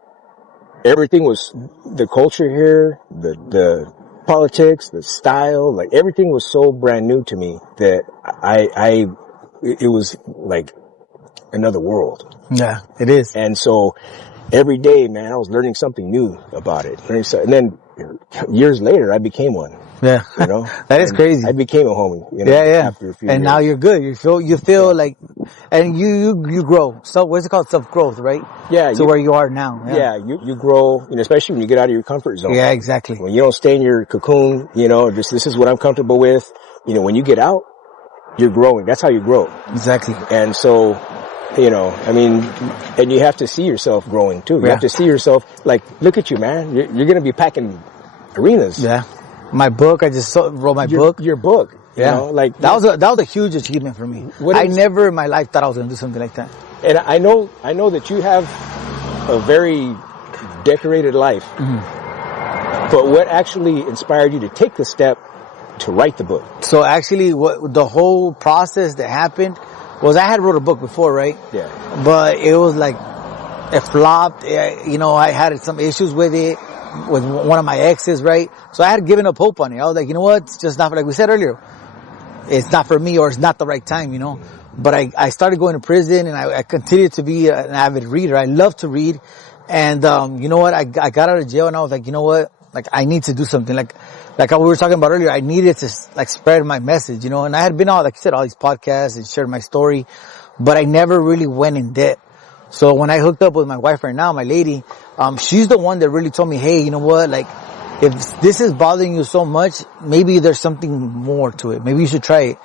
everything was, the culture here, the politics, the style, like, everything was so brand new to me that it was like another world. Yeah, it is. And so every day, man, I was learning something new about it. And then years later, I became one. Yeah. You know? That is crazy. I became a homie. You know, yeah. After a few and years. now you're good. You feel like, and you grow. So what's it called? Self-growth, right? Yeah. To where you are now. Yeah. You grow, you know, especially when you get out of your comfort zone. Yeah, exactly. When you don't stay in your cocoon, you know, this is what I'm comfortable with. You know, when you get out, you're growing. That's how you grow. Exactly. And so, you know, I mean, and you have to see yourself growing too. You have to see yourself, like, look at you, man. You're going to be packing arenas. Yeah. My book, I just wrote my book. Your book. Yeah. You know, like, that was a huge achievement for me. I never in my life thought I was going to do something like that. And I know that you have a very decorated life. Mm-hmm. But what actually inspired you to take the step to write the book? So actually, what the whole process that happened was, I had wrote a book before, right? Yeah. But it was like, it flopped. You know, I had some issues with it, with one of my exes, right? So I had given up hope on it. I was like, you know what? It's just not, like we said earlier, it's not for me, or it's not the right time, you know? But I started going to prison, and I continued to be an avid reader. I love to read. And, you know what? I got out of jail, and I was like, you know what? Like, I need to do something. Like how we were talking about earlier, I needed to, like, spread my message, you know? And I had been on, like you said, all these podcasts and shared my story, but I never really went in depth. So when I hooked up with my wife right now, my lady, she's the one that really told me, hey, you know what? Like, if this is bothering you so much, maybe there's something more to it. Maybe you should try it.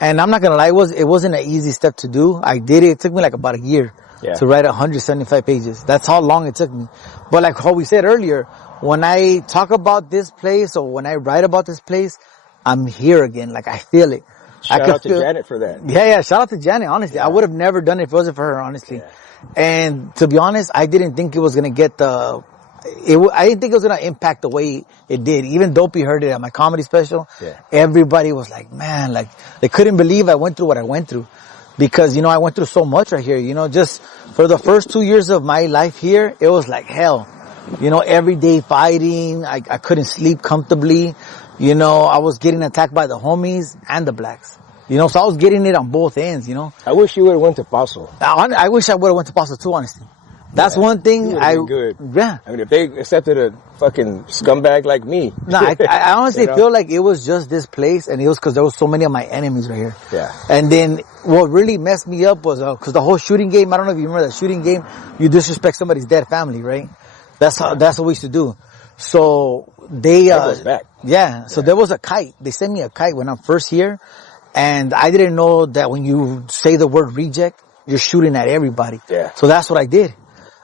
And I'm not gonna lie, it wasn't an easy step to do. I did it. It took me like about a year to write 175 pages. That's how long it took me. But like how we said earlier, when I talk about this place, or when I write about this place, I'm here again. Like, I feel it. Shout out to Janet for that. Yeah. Shout out to Janet, honestly. I would have never done it if it wasn't for her, honestly. Yeah. And to be honest, I didn't think it was going to get I didn't think it was going to impact the way it did. Even Dopey heard it at my comedy special. Yeah. Everybody was like, man, like, they couldn't believe I went through what I went through. Because, you know, I went through so much right here. You know, just for the first 2 years of my life here, it was like hell. You know, every day fighting. I couldn't sleep comfortably. You know, I was getting attacked by the homies and the blacks. You know, so I was getting it on both ends, you know. I wish you would have went to Paso. I wish I would have went to Paso too, honestly. That's one thing good. Yeah. I mean, if they accepted a fucking scumbag like me. No, I honestly feel like it was just this place, and it was because there was so many of my enemies right here. Yeah. And then what really messed me up was, because the whole shooting game, I don't know if you remember that shooting game, you disrespect somebody's dead family, right? That's what we used to do. So they, that goes back. Yeah. So there was a kite. They sent me a kite when I'm first here. And I didn't know that when you say the word reject, you're shooting at everybody. Yeah. So that's what I did.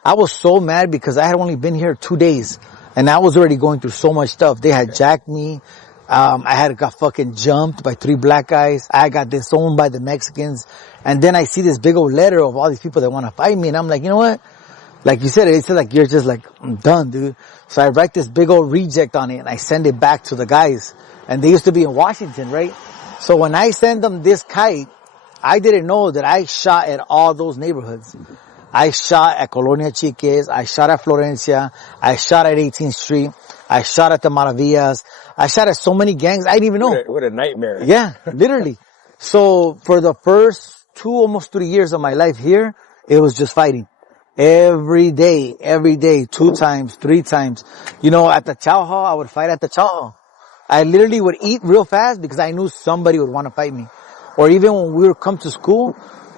I was so mad because I had only been here 2 days, and I was already going through so much stuff. They had jacked me. I got fucking jumped by 3 black guys. I got disowned by the Mexicans. And then I see this big old letter of all these people that want to fight me. And I'm like, you know what? Like you said, it's like, you're just like, I'm done, dude. So I write this big old reject on it, and I send it back to the guys. And they used to be in Washington, right? So when I send them this kite, I didn't know that I shot at all those neighborhoods. I shot at Colonia Chiques. I shot at Florencia. I shot at 18th Street. I shot at the Maravillas. I shot at so many gangs. I didn't even know. What a nightmare. Yeah, literally. So for the first almost 3 years of my life here, it was just fighting. Every day, 2 times, 3 times. You know, at the chow hall, I would fight at the chow hall. I literally would eat real fast because I knew somebody would want to fight me. Or even when we would come to school,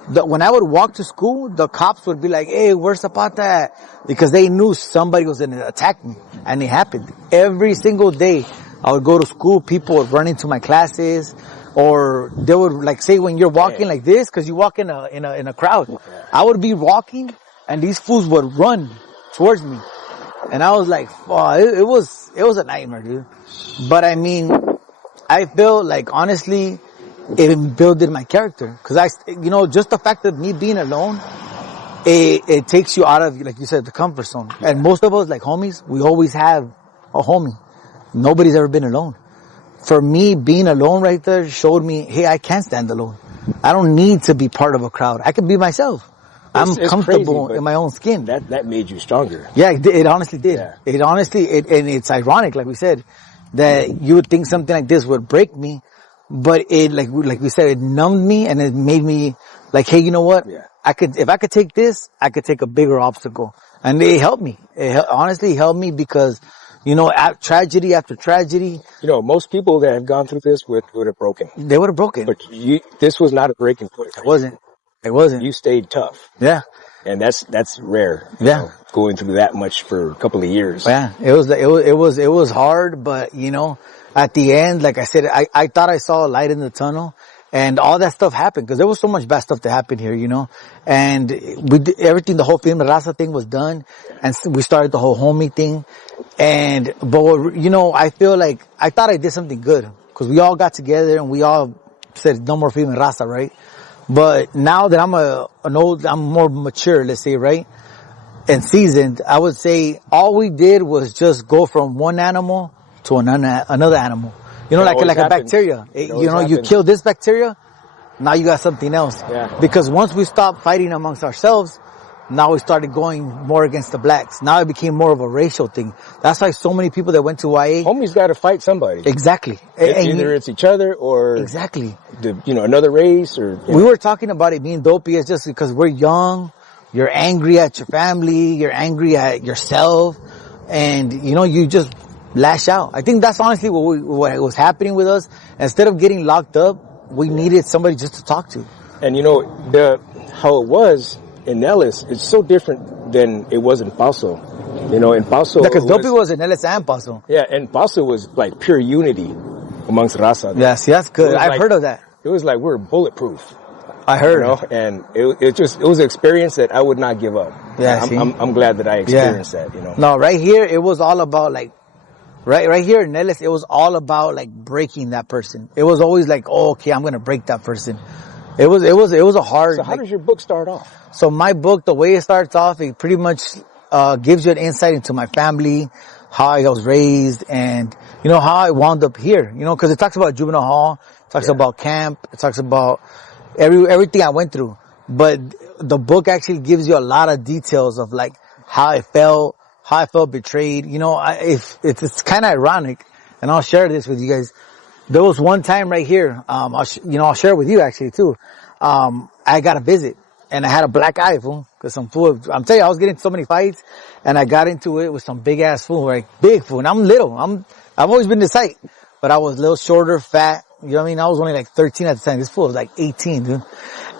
when I would walk to school, the cops would be like, hey, where's Zapata at? Because they knew somebody was going to attack me. And it happened. Every single day, I would go to school, people would run into my classes, or they would like say when you're walking like this, cause you walk in a crowd. I would be walking and these fools would run towards me. And I was like, oh, it was a nightmare, dude. But I mean, I feel like honestly, it built my character. Cause just the fact of me being alone, it takes you out of, like you said, the comfort zone. And most of us, like homies, we always have a homie. Nobody's ever been alone. For me, being alone right there showed me, hey, I can stand alone. I don't need to be part of a crowd. I can be myself. I'm comfortable crazy, in my own skin. That made you stronger. Yeah, it honestly did. Yeah. And it's ironic, like we said, that you would think something like this would break me, but it, like we said, it numbed me and it made me like, hey, you know what? Yeah. If I could take this, I could take a bigger obstacle. And it helped me. It honestly helped me because, tragedy after tragedy. Most people that have gone through this would have broken. They would have broken. But this was not a breaking point. It wasn't. You stayed tough. Yeah. And that's rare. Yeah. Going through that much for a couple of years. Yeah. It was hard, but at the end, like I said, I thought I saw a light in the tunnel. And all that stuff happened because there was so much bad stuff that happened here, and we did everything, the whole film Raza thing was done, and we started the whole homie thing. But I feel like I thought I did something good because we all got together and we all said no more film Raza, right? But now that I'm more mature, let's say, right? And seasoned, I would say all we did was just go from one animal to another animal. Like a bacteria. You kill this bacteria, now you got something else. Yeah. Because once we stopped fighting amongst ourselves, now we started going more against the blacks. Now it became more of a racial thing. That's why so many people that went to YA. Homies got to fight somebody. Exactly. Either it's each other or. Exactly. Another race or. We were talking about it being dopey. It's just because we're young. You're angry at your family. You're angry at yourself. And, you just lash out. I think that's honestly what was happening with us. Instead of getting locked up, we needed somebody just to talk to. And how it was in Nelles, it's so different than it was in Paso. In Paso, because dopey was in Nelles and Paso. Yeah, and Paso was like pure unity amongst Raza. Yes, that's good. I've heard of that. It was like we're bulletproof. I heard. And it was an experience that I would not give up. Yeah, I'm glad that I experienced that. No, right here it was all about like. Right here in Nelles, it was all about like breaking that person. It was always like, oh, okay, I'm gonna break that person. It was a hard. So how does your book start off? So my book, the way it starts off, it pretty much gives you an insight into my family, how I was raised, and how I wound up here. Because it talks about juvenile hall, it talks about camp, it talks about everything I went through. But the book actually gives you a lot of details of like how I felt betrayed. It's kind of ironic, and I'll share this with you guys. There was one time right here, I'll share it with you actually too. I got a visit, and I had a black eye, fool, cause some fool, I'm telling you, I was getting so many fights, and I got into it with some big ass fool, right? Big fool, and I'm little. I've always been this height, but I was a little shorter, fat, you know what I mean? I was only like 13 at the time. This fool was like 18, dude.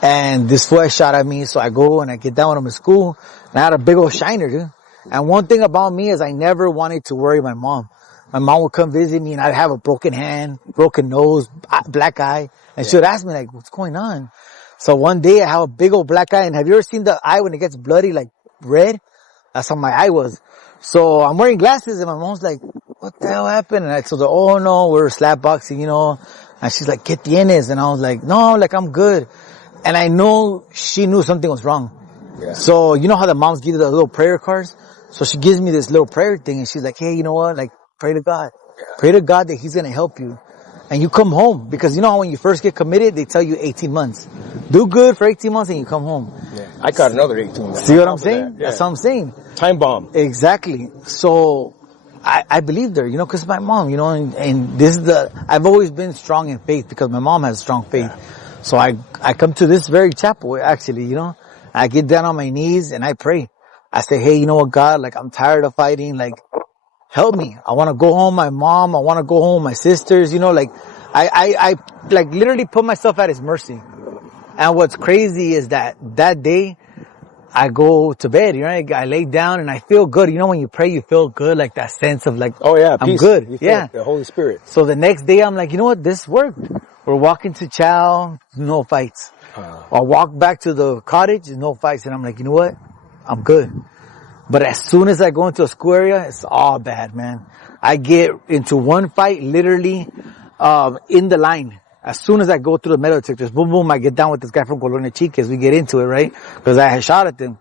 And this fool shot at me, so I go and I get down with him in school, and I had a big old shiner, dude. And one thing about me is I never wanted to worry my mom. My mom would come visit me and I'd have a broken hand, broken nose, black eye. And she would ask me like, what's going on? So one day I have a big old black eye. And have you ever seen the eye when it gets bloody, like red? That's how my eye was. So I'm wearing glasses and my mom's like, what the hell happened? And I told her, oh no, we're slap boxing, And she's like, ¿Qué tienes? And I was like, no, like I'm good. And I know she knew something was wrong. Yeah. So you know how the moms give you the little prayer cards? So she gives me this little prayer thing and she's like, hey, you know what? Like, pray to God. Yeah. Pray to God that He's going to help you. And you come home. Because you know how when you first get committed, they tell you 18 months. Do good for 18 months and you come home. Yeah. I got another 18 months. See what I'm saying? Yeah. That's what I'm saying. Time bomb. Exactly. So I believed her, cause my mom, and this is I've always been strong in faith because my mom has strong faith. Yeah. So I come to this very chapel actually, I get down on my knees and I pray. I say, hey, you know what, God, like I'm tired of fighting. Like help me. I want to go home my mom. I want to go home my sisters. You know, like, I like literally put myself at his mercy. And what's crazy is that day, I go to bed, you know, I lay down and I feel good. You know, when you pray, you feel good, like that sense of like, oh yeah, I'm peace. good. Yeah. The Holy Spirit. So the next day I'm like, you know what? This worked. We're walking to chow, no fights. I walk back to the cottage, no fights. And I'm like, you know what? I'm good. But as soon as I go into a school area, it's all bad, man. I get into one fight literally, in the line. As soon as I go through the metal detectors, boom, boom, I get down with this guy from Colonia Chiques. We get into it, right? Because I had shot at them.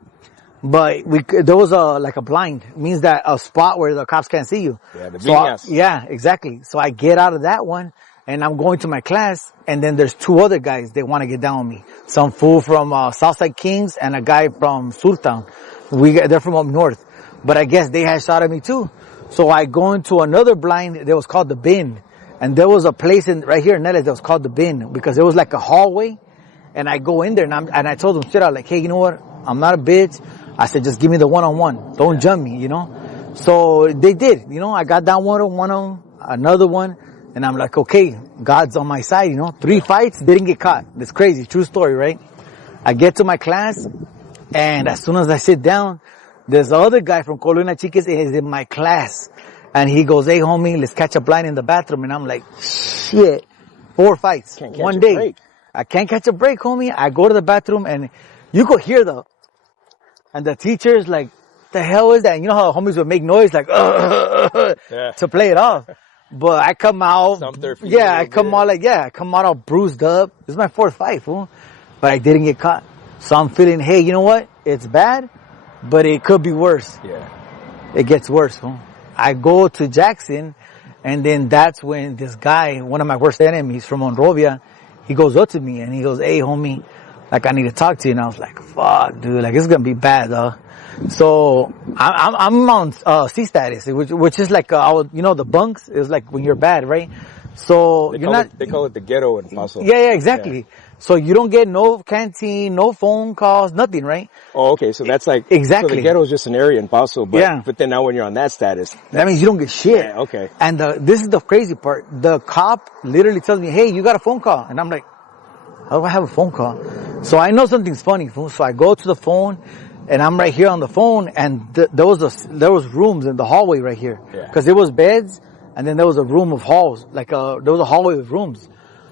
But there was like a blind. It means that a spot where the cops can't see you. Yeah, the yeah, exactly. So I get out of that one and I'm going to my class. And then there's two other guys. They want to get down with me. Some fool from Southside Kings and a guy from Surtown. They're from up north. But I guess they had shot at me too. So I go into another blind that was called the bin. And there was a place right here in Nelles that was called the bin because it was like a hallway. And I go in there and I told them straight out, like, hey, you know what? I'm not a bitch. I said, just give me the one-on-one. Don't jump me, you know? So they did, you know, I got down one on them, another one. And I'm like, okay, God's on my side, you know? 3 fights, didn't get caught. It's crazy. True story, right? I get to my class and as soon as I sit down, there's the other guy from Colonia Chiques is in my class. And he goes, hey, homie, let's catch a blind in the bathroom. And I'm like, shit, 4 fights, one day. Break. I can't catch a break, homie. I go to the bathroom and you could hear and the teacher's like, the hell is that? And you know how homies would make noise like, to play it off. But I come out, I come out all bruised up. This is my 4th fight, fool. But I didn't get caught. So I'm feeling, hey, you know what? It's bad, but it could be worse. Yeah. It gets worse, fool. I go to Jackson, and then that's when this guy, one of my worst enemies from Monrovia, he goes up to me and he goes, hey, homie, like, I need to talk to you. And I was like, fuck, dude, like, it's gonna be bad, though. So I'm on C status, which is like, you know, the bunks is like when you're bad, right? So they call it the ghetto in Paso. Yeah, exactly. Yeah. So you don't get no canteen, no phone calls, nothing, right? Oh, okay. So that's like, exactly. So the ghetto is just an area in Paso, but then now when you're on that status, that means you don't get shit. Yeah, okay. And this is the crazy part. The cop literally tells me, hey, you got a phone call. And I'm like, how do I have a phone call? So I know something's funny. So I go to the phone and I'm right here on the phone and there was rooms in the hallway right here. Yeah. Cause there was beds and then there was a room of halls, there was a hallway with rooms.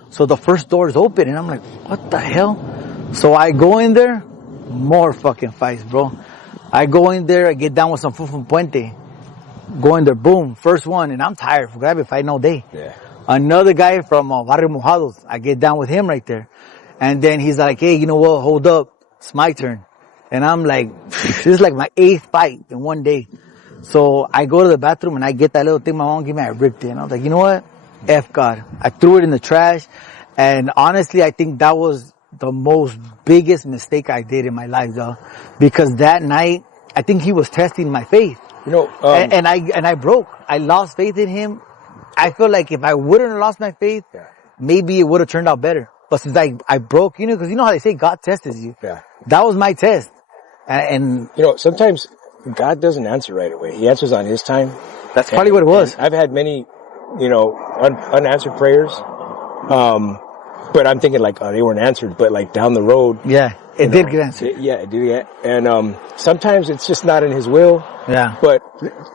So the first door is open and I'm like, what the hell? So I go in there, more fucking fights, bro. I go in there, I get down with some fool from Puente. Go in there, boom, first one, and I'm tired. I've been fighting all day. Yeah. Another guy from Barrio Mojados, I get down with him right there. And then he's like, hey, you know what, hold up, it's my turn. And I'm like, this is like my 8th fight in one day. So I go to the bathroom and I get that little thing my mom gave me, I ripped it. And I was like, you know what? F God. I threw it in the trash. And honestly, I think that was the most biggest mistake I did in my life, though. Because that night, I think he was testing my faith. You know, and I broke. I lost faith in him. I feel like if I wouldn't have lost my faith, maybe it would have turned out better. But since I broke, you know, because you know how they say God tests you. Yeah. That was my test. And you know, sometimes God doesn't answer right away. He answers on His time. That's probably what it was. I've had many, you know, unanswered prayers. But I'm thinking like, they weren't answered, but like down the road. Yeah, it did get answered. It did. Yeah. And, sometimes it's just not in His will. Yeah. But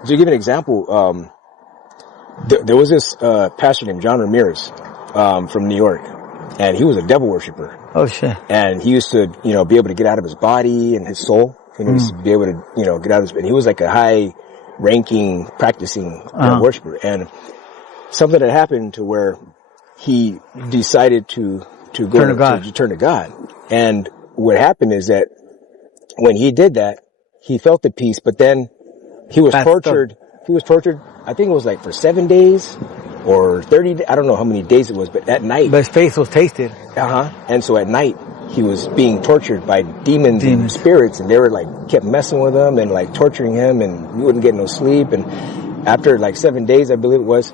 to give an example, there was this, pastor named John Ramirez, from New York, and he was a devil worshiper. Oh shit. And he used to, you know, be able to get out of his body and his soul. You know, he used to be able to, you know, get out of his, and he was like a high ranking, practicing worshiper. And something had happened to where he decided to turn to God. And what happened is that when he did that, he felt the peace, but then he was tortured. He was tortured, I think it was like for 7 days or 30 days. I don't know how many days it was, but at night. But his face was tasted. And so at night, he was being tortured by demons and spirits, and they were like, kept messing with him and like torturing him, and he wouldn't get no sleep. And after like 7 days, I believe it was,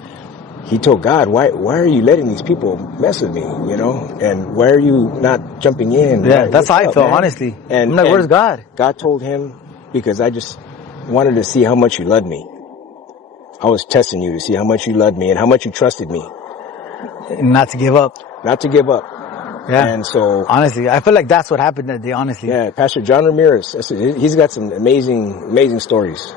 he told God, why are you letting these people mess with me, you know? And why are you not jumping in? Yeah, that's how I felt, honestly. And I'm like, where's God? God told him, because I just wanted to see how much you loved me. I was testing you to see how much you loved me and how much you trusted me. Not to give up. Not to give up. Yeah. And so, honestly, I feel like that's what happened that day, honestly. Yeah, Pastor John Ramirez, he's got some amazing stories.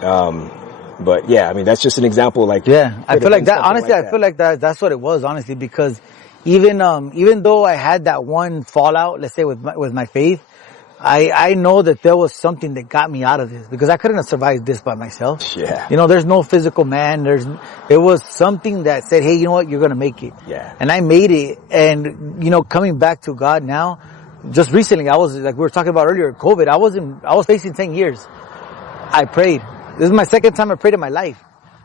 But yeah, I mean, that's just an example. Like, yeah, I feel like that, honestly, like I feel like that's what it was, honestly, because even though I had that one fallout, let's say with my faith, I know that there was something that got me out of this, because I couldn't have survived this by myself. Yeah. You know, there's no physical man. It was something that said, hey, you know what? You're going to make it. Yeah. And I made it. And, you know, coming back to God now, just recently, I was, like we were talking about earlier, COVID, I was facing 10 years. I prayed. This is my second time I prayed in my life.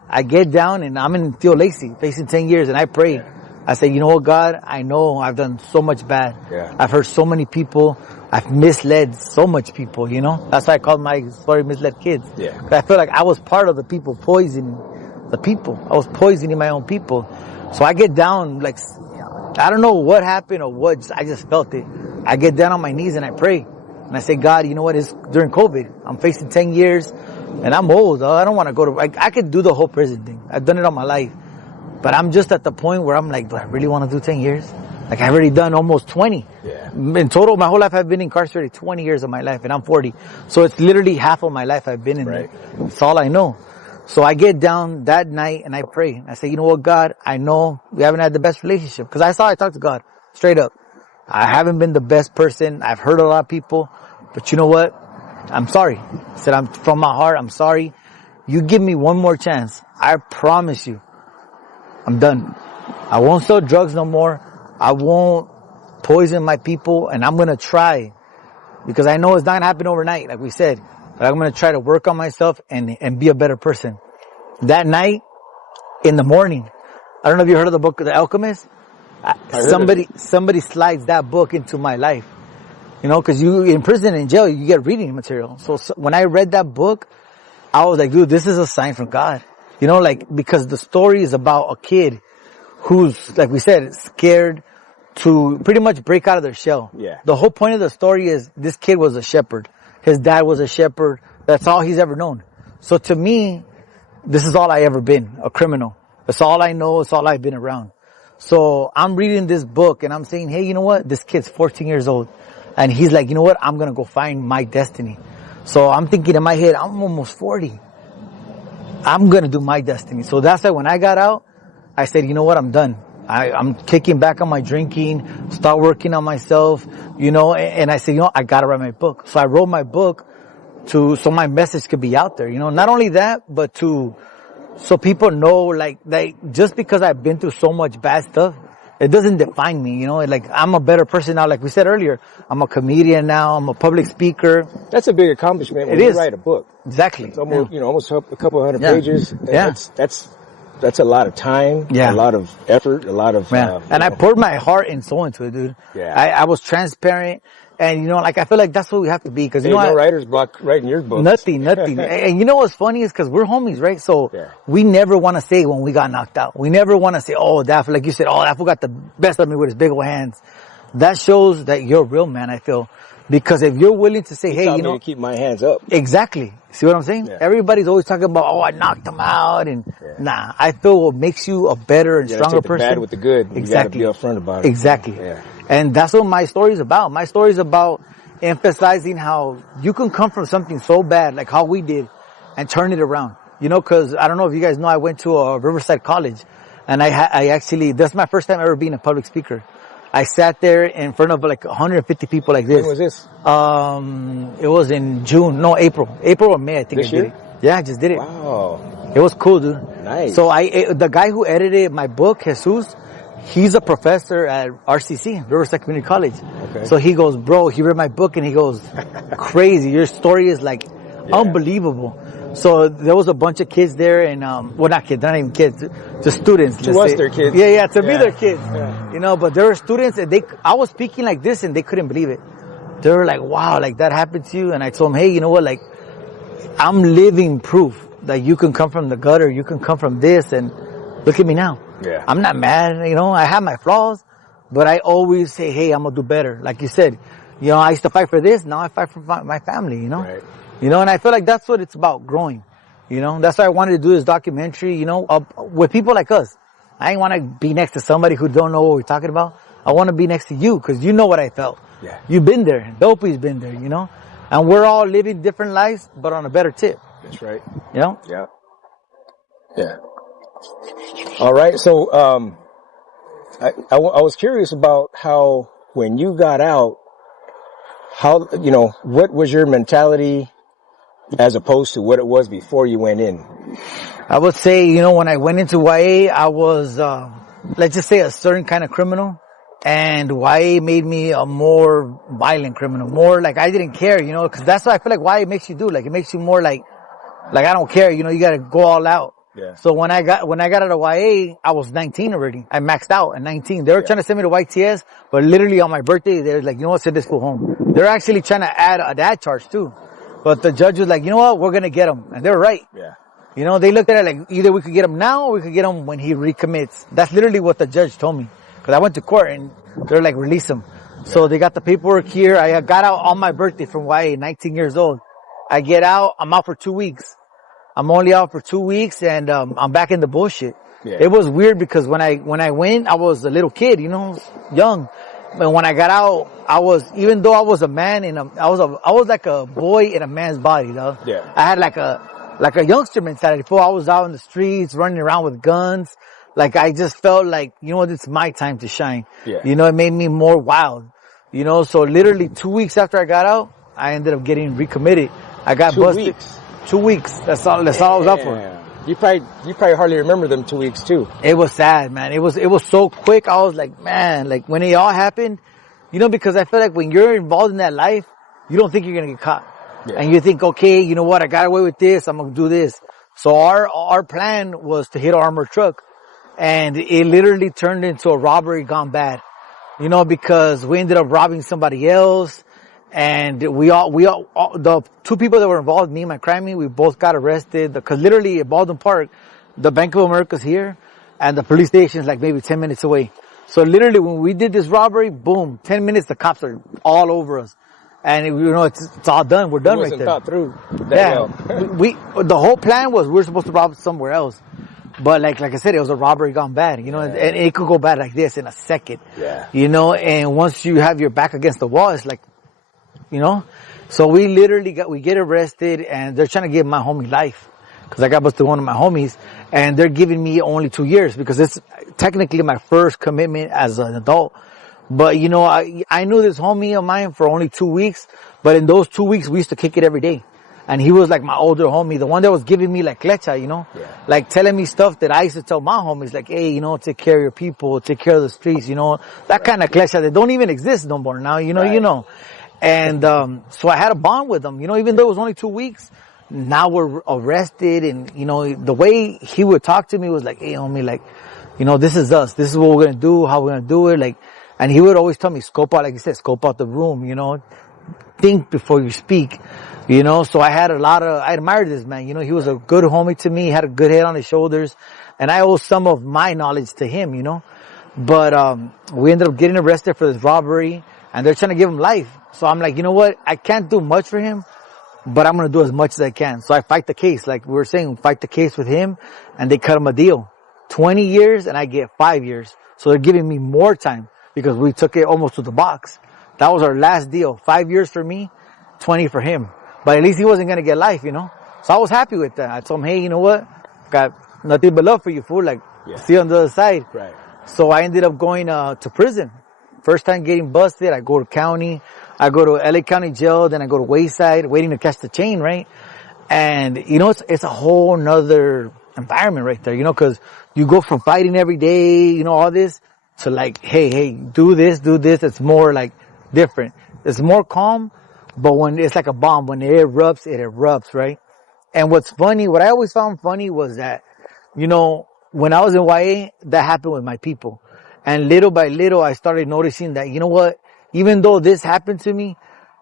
I get down and I'm in Theo Lacey facing 10 years, and I prayed. I said, you know what, God, I know I've done so much bad. Yeah. I've hurt so many people. I've misled so much people, you know? That's why I called my story Misled Kids. Yeah. But I feel like I was part of the people poisoning the people. I was poisoning my own people. So I get down, like, I don't know what happened or what, I just felt it. I get down on my knees and I pray. And I say, God, you know what? It's during COVID. I'm facing 10 years and I'm old. I don't want to go to, I could do the whole prison thing. I've done it all my life. But I'm just at the point where I'm like, do I really want to do 10 years? Like, I've already done almost 20. Yeah. In total, my whole life I've been incarcerated 20 years of my life, and I'm 40. So it's literally half of my life I've been in there. That's all I know. So I get down that night and I pray. I say, you know what, God, I know we haven't had the best relationship. Because I talked to God straight up. I haven't been the best person. I've hurt a lot of people. But you know what? I'm sorry. I said, I'm from my heart. I'm sorry. You give me one more chance. I promise you, I'm done. I won't sell drugs no more. I won't poison my people, and I'm going to try, because I know it's not going to happen overnight, like we said, but I'm going to try to work on myself and be a better person. That night, in the morning, I don't know if you heard of the book, The Alchemist. Somebody slides that book into my life. You know, because you, in prison and jail, you get reading material. So when I read that book, I was like, dude, this is a sign from God. You know, like, because the story is about a kid who's, like we said, scared to pretty much break out of their shell. Yeah. The whole point of the story is this kid was a shepherd. His dad was a shepherd. That's all he's ever known. So to me, this is all I ever been, a criminal. That's all I know. It's all I've been around. So I'm reading this book and I'm saying, hey, you know what? This kid's 14 years old. And he's like, you know what? I'm going to go find my destiny. So I'm thinking in my head, I'm almost 40. I'm going to do my destiny. So that's why when I got out, I said, you know what? I'm done. I'm kicking back on my drinking, start working on myself, you know, and I said, you know, I got to write my book. So I wrote my book so my message could be out there, you know, not only that, but so people know, like just because I've been through so much bad stuff, it doesn't define me, you know, like I'm a better person now. Like we said earlier, I'm a comedian now. I'm a public speaker. That's a big accomplishment when you write a book. Exactly. It's almost, you know, almost a couple hundred Yeah. pages. Yeah. That's a lot of time, Yeah. a lot of effort, a lot of, and I poured my heart and soul into it, dude. Yeah. I was transparent, and you know, like I feel like that's what we have to be, because you There's know, no writer's block writing your books. nothing. And you know what's funny is because we're homies, right? So we never want to say when we got knocked out. We never want to say, oh, that, like you said, oh, that fool got the best of me with his big old hands. That shows that you're real, man, I feel. Because if you're willing to say, hey, you know, to keep my hands up. Exactly. See what I'm saying? Yeah. Everybody's always talking about, oh, I knocked him out, and nah, I feel what makes you a better and You gotta stronger take the person. bad with the good. Exactly. You gotta be upfront about it. Exactly. Yeah. And that's what my story is about. My story is about emphasizing how you can come from something so bad, like how we did, and turn it around. You know, because I don't know if you guys know, I went to a Riverside college, and I actually, that's my first time ever being a public speaker. I sat there in front of like 150 people like this. When was this? It was in April or May, I think. This I did year? it. Yeah, I just did it. Wow. It was cool, dude. Nice. So the guy who edited my book, Jesus, he's a professor at RCC, Riverside Community College. Okay. So he goes, bro, he read my book and he goes, crazy. Your story is like unbelievable. So there was a bunch of kids there, and well, not kids, not even kids, just students. To us, they're kids. Yeah, to me, they're kids. Yeah. You know, but there were students, and I was speaking like this, and they couldn't believe it. They were like, "Wow, like that happened to you?" And I told them, "Hey, you know what? Like, I'm living proof that you can come from the gutter, you can come from this, and look at me now. Yeah. I'm not mad. You know, I have my flaws, but I always say, hey, I'm gonna do better. Like you said, you know, I used to fight for this, now I fight for my family. You know." Right. You know, and I feel like that's what it's about, growing. You know, that's why I wanted to do this documentary, you know, with people like us. I ain't want to be next to somebody who don't know what we're talking about. I want to be next to you because you know what I felt. Yeah. You've been there. Dopey's been there, you know. And we're all living different lives, but on a better tip. That's right. You know? Yeah. Yeah. All right. So, I was curious about how when you got out, how, you know, what was your mentality as opposed to what it was before you went in? I would say, you know, when I went into YA, I was, let's just say a certain kind of criminal. And YA made me a more violent criminal, more like I didn't care, you know, because that's what I feel like YA makes you do. Like it makes you more like I don't care, you know, you got to go all out. Yeah. So when I got out of YA, I was 19 already. I maxed out at 19. They were trying to send me to YTS, but literally on my birthday, they were like, you know what, send this fool home. They're actually trying to add a dad charge too. But the judge was like, you know what, we're going to get him. And they were right. Yeah. You know, they looked at it like either we could get him now or we could get him when he recommits. That's literally what the judge told me. Cause I went to court and they're like, release him. Yeah. So they got the paperwork here. I got out on my birthday from YA, 19 years old. I get out, I'm out for 2 weeks. I'm only out for 2 weeks and, I'm back in the bullshit. Yeah. It was weird because when I went, I was a little kid, you know, young. But when I got out, even though I was a man I was like a boy in a man's body, though. Yeah. I had like a youngster mentality. Before I was out in the streets, running around with guns. Like I just felt like, you know what, it's my time to shine. Yeah. You know, it made me more wild. You know, so literally 2 weeks after I got out, I ended up getting recommitted. I got busted. 2 weeks. 2 weeks. That's all I was up for. You probably hardly remember them 2 weeks too. It was sad, man. It was so quick. I was like, man, like when it all happened, you know, because I feel like when you're involved in that life, you don't think you're going to get caught. Yeah. And you think, okay, you know what? I got away with this. I'm going to do this. So our plan was to hit an armored truck. And it literally turned into a robbery gone bad, you know, because we ended up robbing somebody else. And the two people that were involved, me and my crimey, we both got arrested. Because literally at Baldwin Park, the Bank of America's here and the police station is like maybe 10 minutes away. So literally when we did this robbery, boom, 10 minutes, the cops are all over us. And you know, it's all done. We're done right there. Thought through. Yeah. The whole plan was we were supposed to rob somewhere else. But like I said, it was a robbery gone bad, you know, and it could go bad like this in a second. Yeah. You know, and once you have your back against the wall, it's like, you know, so we literally we get arrested and they're trying to give my homie life. Cause I got busted with one of my homies and they're giving me only 2 years because it's technically my first commitment as an adult. But you know, I knew this homie of mine for only 2 weeks, but in those 2 weeks we used to kick it every day. And he was like my older homie, the one that was giving me like klecha, you know, like telling me stuff that I used to tell my homies, like, hey, you know, take care of your people, take care of the streets, you know, that kind of klecha that don't even exist no more now, you know, you know. And, so I had a bond with him, you know, even though it was only 2 weeks, now we're arrested and, you know, the way he would talk to me was like, hey, homie, like, you know, this is us. This is what we're going to do, how we're going to do it. Like, and he would always tell me, scope out, like you said, scope out the room, you know, think before you speak. You know, so I admired this man. You know, he was a good homie to me. He had a good head on his shoulders. And I owe some of my knowledge to him, you know. But, we ended up getting arrested for this robbery and they're trying to give him life. So I'm like, you know what? I can't do much for him, but I'm going to do as much as I can. So I fight the case. Like we were saying, fight the case with him and they cut him a deal. 20 years and I get 5 years. So they're giving me more time because we took it almost to the box. That was our last deal. 5 years for me, 20 for him. But at least he wasn't going to get life, you know? So I was happy with that. I told him, hey, you know what? Got nothing but love for you, fool. Like, see you on the other side. Right. So I ended up going, to prison. First time getting busted, I go to county. I go to LA County Jail, then I go to Wayside, waiting to catch the chain, right? And, you know, it's a whole nother environment right there, you know, cause you go from fighting every day, you know, all this, to like, hey, do this. It's more like different. It's more calm. But when it's like a bomb, when it erupts, right? And what I always found funny was that, you know, when I was in YA, that happened with my people. And little by little, I started noticing that, you know what? Even though this happened to me,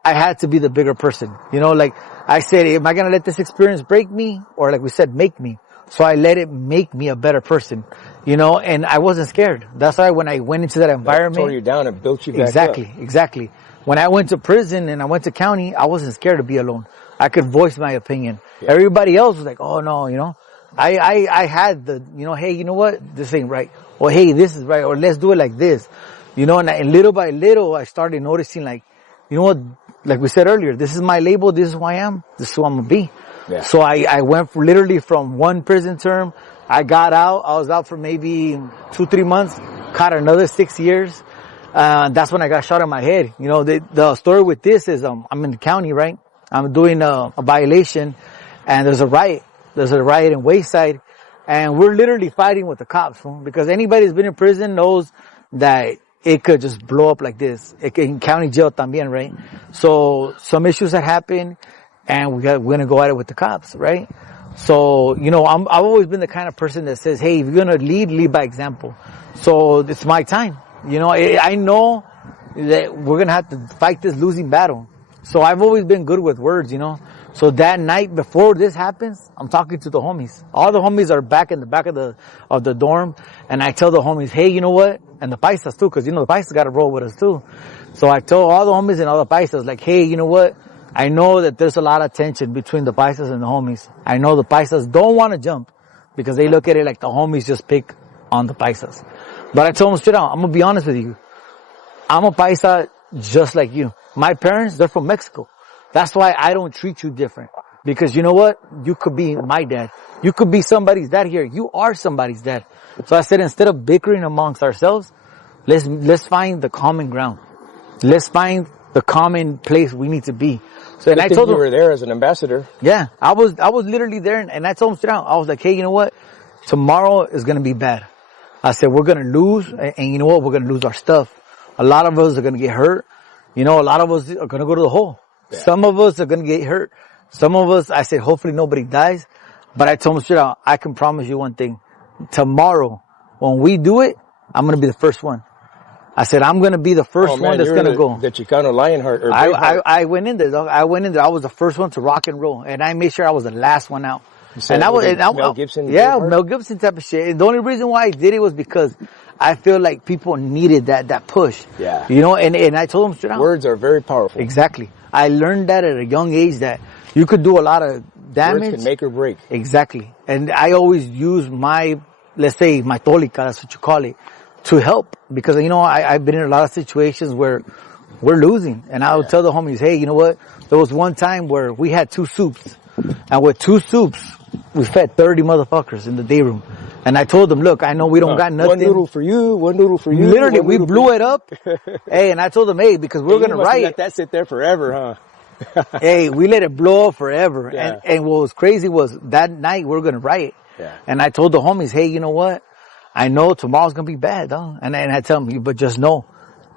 I had to be the bigger person. You know, like I said, am I going to let this experience break me? Or like we said, make me. So I let it make me a better person, you know, and I wasn't scared. That's why when I went into that environment. That tore you down and built you back up. Exactly. When I went to prison and I went to county, I wasn't scared to be alone. I could voice my opinion. Yeah. Everybody else was like, oh no, you know. I had the, you know, hey, you know what? This ain't right. Or hey, this is right. Or let's do it like this. You know, and little by little, I started noticing like, you know what? Like we said earlier, this is my label. This is who I am. This is who I'm going to be. Yeah. So I went literally from one prison term. I got out. I was out for maybe 2-3 months. Caught another 6 years. That's when I got shot in my head. You know, the story with this is, I'm in the county, right? I'm doing a violation and there's a riot. There's a riot in Wayside and we're literally fighting with the cops, because anybody who's been in prison knows that it could just blow up like this. It can county jail también, right? So some issues that happen and we're going to go at it with the cops, right? So, you know, I've always been the kind of person that says, hey, if you're going to lead by example. So it's my time. You know, I know that we're going to have to fight this losing battle. So I've always been good with words, you know. So that night before this happens, I'm talking to the homies. All the homies are back in the back of the dorm. And I tell the homies, hey, you know what? And the paisas too, cause you know, the paisas got to roll with us too. So I told all the homies and all the paisas, like, hey, you know what? I know that there's a lot of tension between the paisas and the homies. I know the paisas don't want to jump because they look at it like the homies just pick on the paisas. But I told them straight out, I'm going to be honest with you. I'm a paisa just like you. My parents, they're from Mexico. That's why I don't treat you different. Because you know what? You could be my dad. You could be somebody's dad here. You are somebody's dad. So I said, instead of bickering amongst ourselves, let's find the common ground. Let's find the common place we need to be. So, and I told them, you were there as an ambassador. Yeah, I was literally there, and I told them straight out. I was like, hey, you know what? Tomorrow is going to be bad. I said, we're going to lose, and you know what? We're going to lose our stuff. A lot of us are going to get hurt. You know, a lot of us are going to go to the hole. Yeah. Some of us are going to get hurt. Some of us, I said, hopefully nobody dies. But I told them straight out, I can promise you one thing. Tomorrow, when we do it, I'm going to be the first one. I said, I'm going to be the first one that's going to go. The Chicano Lionheart. Or I went in there, dog. I was the first one to rock and roll. And I made sure I was the last one out. And that was Mel Gibson. Yeah, Mel Gibson type of shit. And the only reason why I did it was because I feel like people needed that push. Yeah. You know, and I told them straight out. Words are very powerful. Exactly. I learned that at a young age that you could do a lot of damage. Words can make or break. Exactly. And I always use my, let's say, my tolica, that's what you call it, to help. Because, you know, I've been in a lot of situations where we're losing. And I would tell the homies, hey, you know what? There was one time where we had 2 soups. And with 2 soups, we fed 30 motherfuckers in the day room. And I told them, look, I know we don't got nothing. One noodle for you, one noodle for you. Literally, we blew it up. Hey, and I told them, hey, because we're going to riot. Let that sit there forever, huh? Hey, we let it blow up forever. Yeah. And what was crazy was that night we were going to riot. Yeah. And I told the homies, hey, you know what? I know tomorrow's going to be bad, dog. And I tell them, but just know,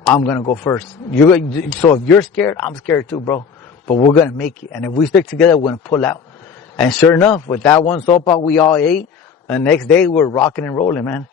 I'm going to go first. So if you're scared, I'm scared too, bro. But we're going to make it. And if we stick together, we're going to pull out. And sure enough, with that one sopa we all ate, the next day we're rocking and rolling, man.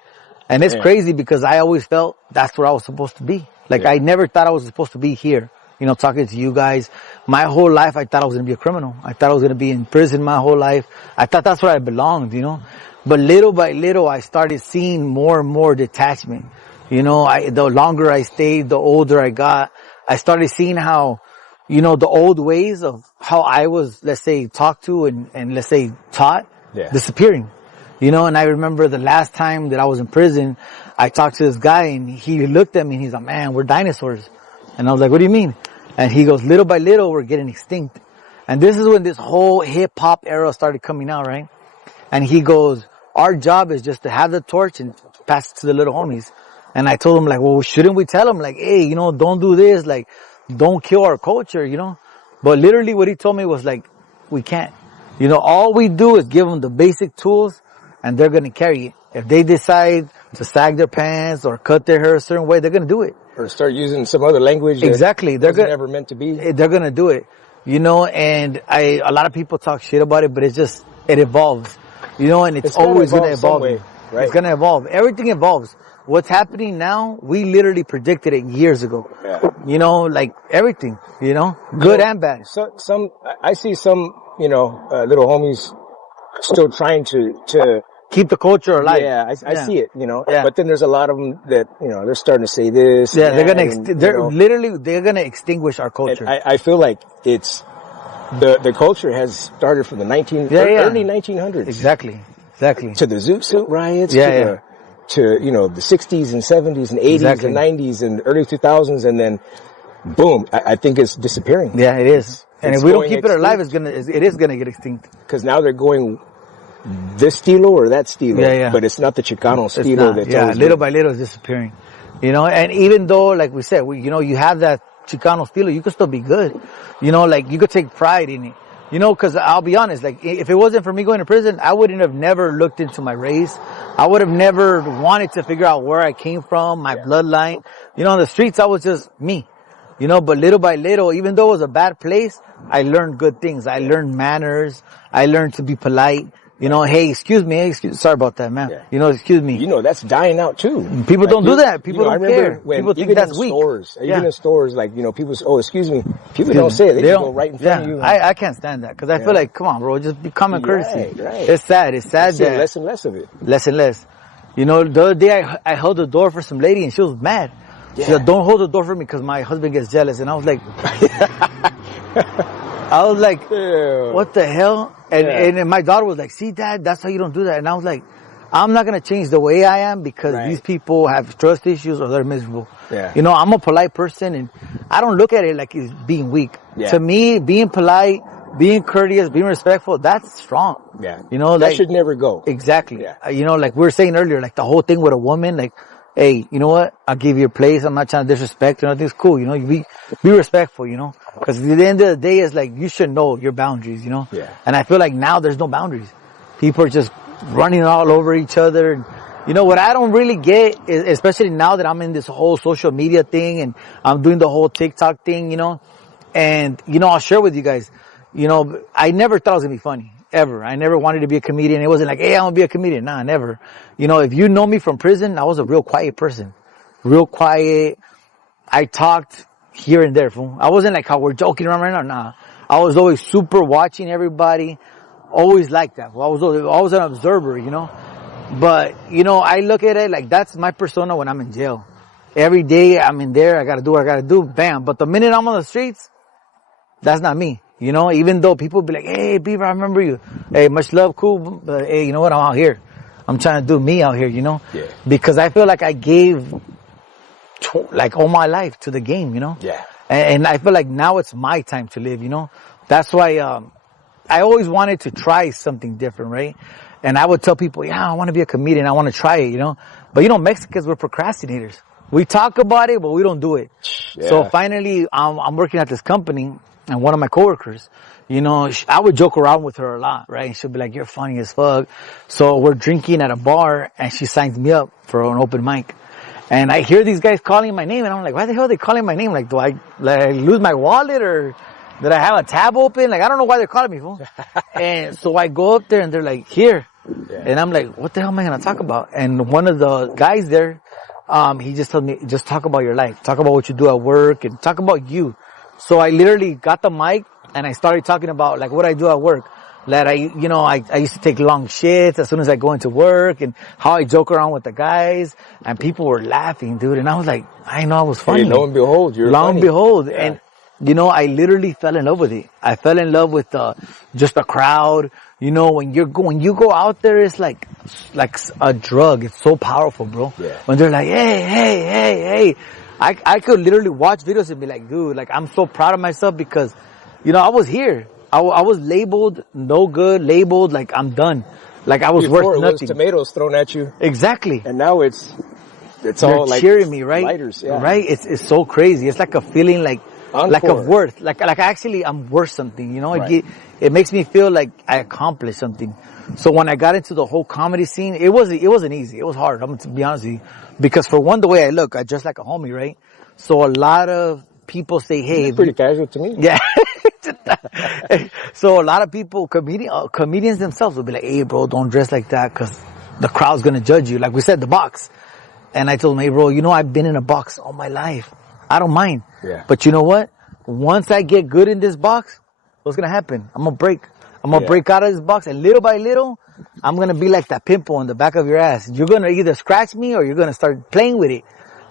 And it's crazy because I always felt that's where I was supposed to be. Like I never thought I was supposed to be here. You know, talking to you guys. My whole life I thought I was going to be a criminal. I thought I was going to be in prison my whole life. I thought that's where I belonged, you know. But little by little I started seeing more and more detachment. You know, the longer I stayed, the older I got. I started seeing how, you know, the old ways of how I was, let's say, talked to and let's say taught, disappearing. You know, and I remember the last time that I was in prison, I talked to this guy and he looked at me and he's like, man, we're dinosaurs. And I was like, what do you mean? And he goes, little by little, we're getting extinct. And this is when this whole hip hop era started coming out, right? And he goes, our job is just to have the torch and pass it to the little homies. And I told him like, well, shouldn't we tell him like, hey, you know, don't do this, like, don't kill our culture, you know? But literally what he told me was like, we can't. You know, all we do is give them the basic tools and they're going to carry it. If they decide to sag their pants or cut their hair a certain way, they're going to do it. Or start using some other language. Exactly. They're never meant to be. They're going to do it. You know, and a lot of people talk shit about it, but it evolves. You know, and it's always going to evolve. Right? It's going to evolve. Everything evolves. What's happening now, we literally predicted it years ago. Yeah. You know, like everything, you know, good and bad. So, I see some, you know, little homies still trying to keep the culture alive. Yeah, I see it, you know. Yeah. But then there's a lot of them that, you know, they're starting to say this. Yeah, they're gonna extinguish our culture. And I feel like it's the culture has started from the early 1900s. Exactly. To the Zoot Suit riots, to the 60s and 70s and 80s and 90s and early 2000s, and then boom, I think it's disappearing. Yeah, it is. And if we don't keep it alive, extinct. it is gonna get extinct. Because now they're going this stilo or that stilo. But it's not the Chicano stilo. Little by little it's disappearing. And even though, like we said, you have that Chicano stilo, you could still be good. Like you could take pride in it. Because I'll be honest, like if it wasn't for me going to prison, I wouldn't have never looked into my race. I would have never wanted to figure out where I came from, my bloodline. On the streets, I was just me. But little by little, even though it was a bad place, I learned good things. I learned manners. I learned to be polite. Hey, excuse me. Sorry about that, man. Excuse me. That's dying out too. People don't do that. People don't care. People think that's weak. Even in stores, like, people say, oh, excuse me. People don't say it. They just go right in front of you. I can't stand that because I feel like, come on, bro, just be common courtesy. Right. It's sad. It's sad that less and less of it. Less and less. The other day I held the door for some lady and she was mad. She said, don't hold the door for me because my husband gets jealous. And I was like, what the hell? And my daughter was like, see, Dad, that's how you don't do that. And I was like, I'm not going to change the way I am because these people have trust issues or they're miserable. I'm a polite person and I don't look at it like it's being weak. To me, being polite, being courteous, being respectful, that's strong. That should never go. Exactly. Like we were saying earlier, like the whole thing with a woman, like, hey, you know what? I'll give you a place. I'm not trying to disrespect you. Nothing's cool. You be respectful, because at the end of the day, it's like you should know your boundaries, And I feel like now there's no boundaries. People are just running all over each other. And, what I don't really get is, especially now that I'm in this whole social media thing and I'm doing the whole TikTok thing, and, I'll share with you guys, I never thought it was going to be funny. Ever. I never wanted to be a comedian. It wasn't like, hey, I'm going to be a comedian. Nah, never. If you know me from prison, I was a real quiet person. Real quiet. I talked here and there, fool. I wasn't like how we're joking around right now. Nah. I was always super watching everybody. Always like that. I was always an observer, But, I look at it like that's my persona when I'm in jail. Every day I'm in there. I got to do what I got to do. Bam. But the minute I'm on the streets, that's not me. Even though people be like, hey, Beaver, I remember you. Hey, much love, cool. But hey, you know what? I'm out here. I'm trying to do me out here, Because I feel like I gave all my life to the game, And I feel like now it's my time to live, That's why, I always wanted to try something different, right? And I would tell people, yeah, I want to be a comedian. I want to try it, But Mexicans, we're procrastinators. We talk about it, but we don't do it. So finally, I'm working at this company. And one of my coworkers, I would joke around with her a lot, right? And she'll be like, you're funny as fuck. So we're drinking at a bar and she signs me up for an open mic. And I hear these guys calling my name and I'm like, why the hell are they calling my name? Like, do I lose my wallet or did I have a tab open? Like, I don't know why they're calling me, fool. And so I go up there and they're like, here. And I'm like, what the hell am I going to talk about? And one of the guys there, he just told me, just talk about your life. Talk about what you do at work and talk about you. So I literally got the mic and I started talking about like what I do at work. That I used to take long shits as soon as I go into work and how I joke around with the guys and people were laughing, dude. And I was like, I know I was funny. Hey, lo and behold, you're funny. Lo and behold. Yeah. And, I literally fell in love with it. I fell in love with, just the crowd. When you go out there, it's like a drug. It's so powerful, bro. Yeah. When they're like, hey. I could literally watch videos and be like, dude, like I'm so proud of myself because, I was here. I was labeled no good, labeled like I'm done. Like I was Before worth nothing. It was tomatoes thrown at you. Exactly. And now it's They're all like cheering me, right? lighters, yeah. Right? It's so crazy. It's like a feeling like of worth. Like actually I'm worth something, Right. It makes me feel like I accomplished something. So when I got into the whole comedy scene, it wasn't easy. It was hard. I'm to be honest with you. Because for one, the way I look, I dress like a homie, right? So a lot of people say, hey. It's pretty casual to me. Yeah. So a lot of people, comedians themselves will be like, hey bro, don't dress like that because the crowd's going to judge you. Like we said, the box. And I told him, hey bro, I've been in a box all my life. I don't mind. Yeah. But you know what? Once I get good in this box, what's going to happen? I'm going to break. I'm going to break out of this box and little by little, I'm going to be like that pimple on the back of your ass. You're going to either scratch me or you're going to start playing with it.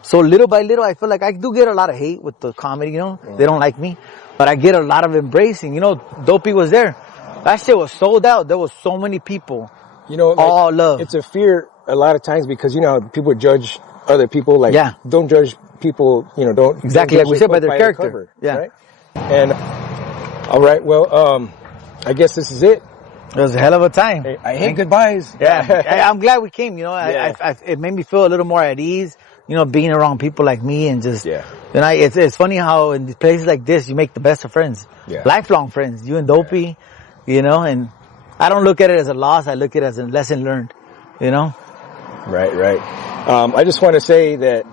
So little by little, I feel like I do get a lot of hate with the comedy, you know. They don't like me. But I get a lot of embracing. You know, Dopey was there. That shit was sold out. There was so many people. You know, all love. It's a fear a lot of times because, you know, people judge other people. Like, don't judge people, you know, don't. Exactly, don't like we said, by their character. Cover, yeah. Right? And, all right, well, I guess this is it. It was a hell of a time. Hey, I hate goodbyes. Yeah. I'm glad we came, you know. It made me feel a little more at ease, you know, being around people like me and just, you know, it's funny how in places like this, you make the best of friends. Lifelong friends, you and Dopey, you know, and I don't look at it as a loss. I look at it as a lesson learned, you know. Right. I just want to say that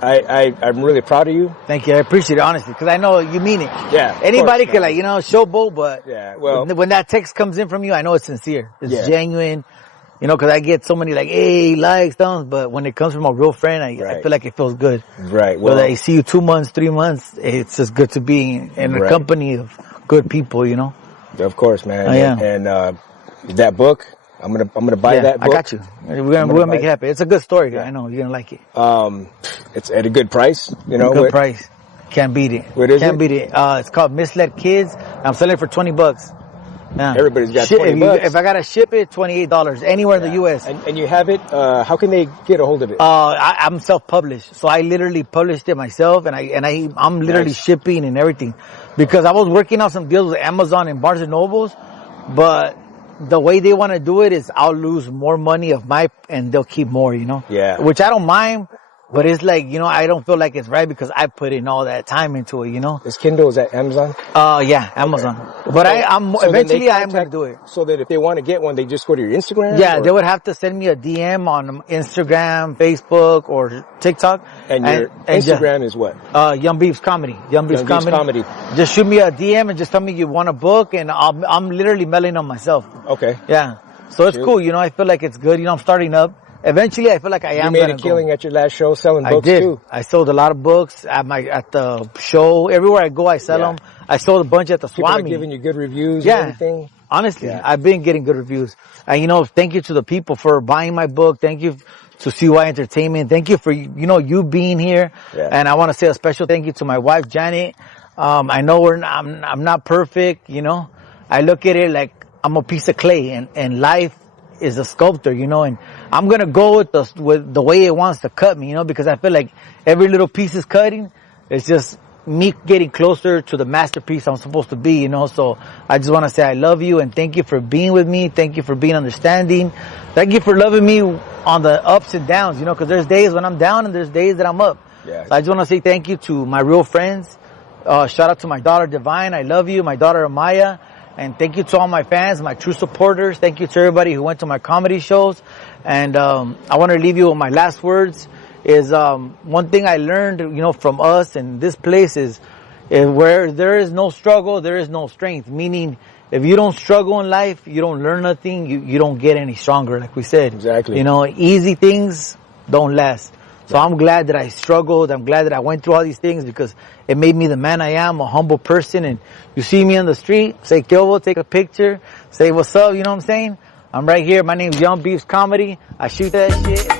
I'm really proud of you. Thank you. I appreciate it, honestly, because I know you mean it. Yeah. Anybody could, like, you know, showboat, but well, when that text comes in from you, I know it's sincere. It's genuine. You know, because I get so many, like, hey, likes, thumbs, but when it comes from a real friend, I feel like it feels good. Right. Well, whether I see you 2 months, 3 months, it's just good to be in a company of good people, you know. Of course, man. And that book, I'm gonna buy that book. I got you. We're gonna make it happen. It's a good story. I know you're gonna like it. It's at a good price. You know, good price. Can't beat it. What is Can't beat it. It's called Misled Kids. I'm selling it for $20. Yeah. Everybody's got $20. If I gotta ship it, $28 anywhere in the U.S. And you have it. How can they get a hold of it? I'm self-published, so I literally published it myself, and I'm literally shipping and everything, because I was working on some deals with Amazon and Barnes and Nobles, but the way they want to do it is I'll lose more money and they'll keep more, you know. Yeah. Which I don't mind. But it's like, you know, I don't feel like it's right because I put in all that time into it, you know. Is Kindle, is that Amazon? Yeah, Amazon. Okay. But eventually I am going to do it. So that if they want to get one, they just go to your Instagram? Yeah, they would have to send me a DM on Instagram, Facebook, or TikTok. And your Instagram is what? Young Beavz Comedy. Young Beavz Comedy. Just shoot me a DM and just tell me you want a book, and I'm literally mailing them myself. Okay. Yeah. So it's cool, you know, I feel like it's good. You know, I'm starting up. Eventually, I feel like I am. You made a killing at your last show selling books too. I sold a lot of books at the show. Everywhere I go, I sell them. I sold a bunch at the Swami. People are giving you good reviews and everything. Honestly, I've been getting good reviews. And, you know, thank you to the people for buying my book. Thank you to CYA Entertainment. Thank you for, you know, you being here. Yeah. And I want to say a special thank you to my wife, Janet. I know I'm not perfect, you know. I look at it like I'm a piece of clay, and life is a sculptor, you know, and I'm going to go with the way it wants to cut me, you know, because I feel like every little piece is cutting. It's just me getting closer to the masterpiece I'm supposed to be, you know. So I just want to say I love you and thank you for being with me. Thank you for being understanding. Thank you for loving me on the ups and downs, you know, because there's days when I'm down and there's days that I'm up. Yeah. So I just want to say thank you to my real friends. Shout out to my daughter, Divine. I love you. My daughter, Amaya. And thank you to all my fans, my true supporters. Thank you to everybody who went to my comedy shows. And I want to leave you with my last words is one thing I learned, you know, from us and this place is where there is no struggle, there is no strength. Meaning, if you don't struggle in life, you don't learn nothing, you don't get any stronger, like we said. Exactly. You know, easy things don't last. So I'm glad that I struggled. I'm glad that I went through all these things because it made me the man I am, a humble person. And you see me on the street, say, Kyobo, take a picture, say, what's up, you know what I'm saying? I'm right here. My name's Young Beavz Comedy. I shoot that shit.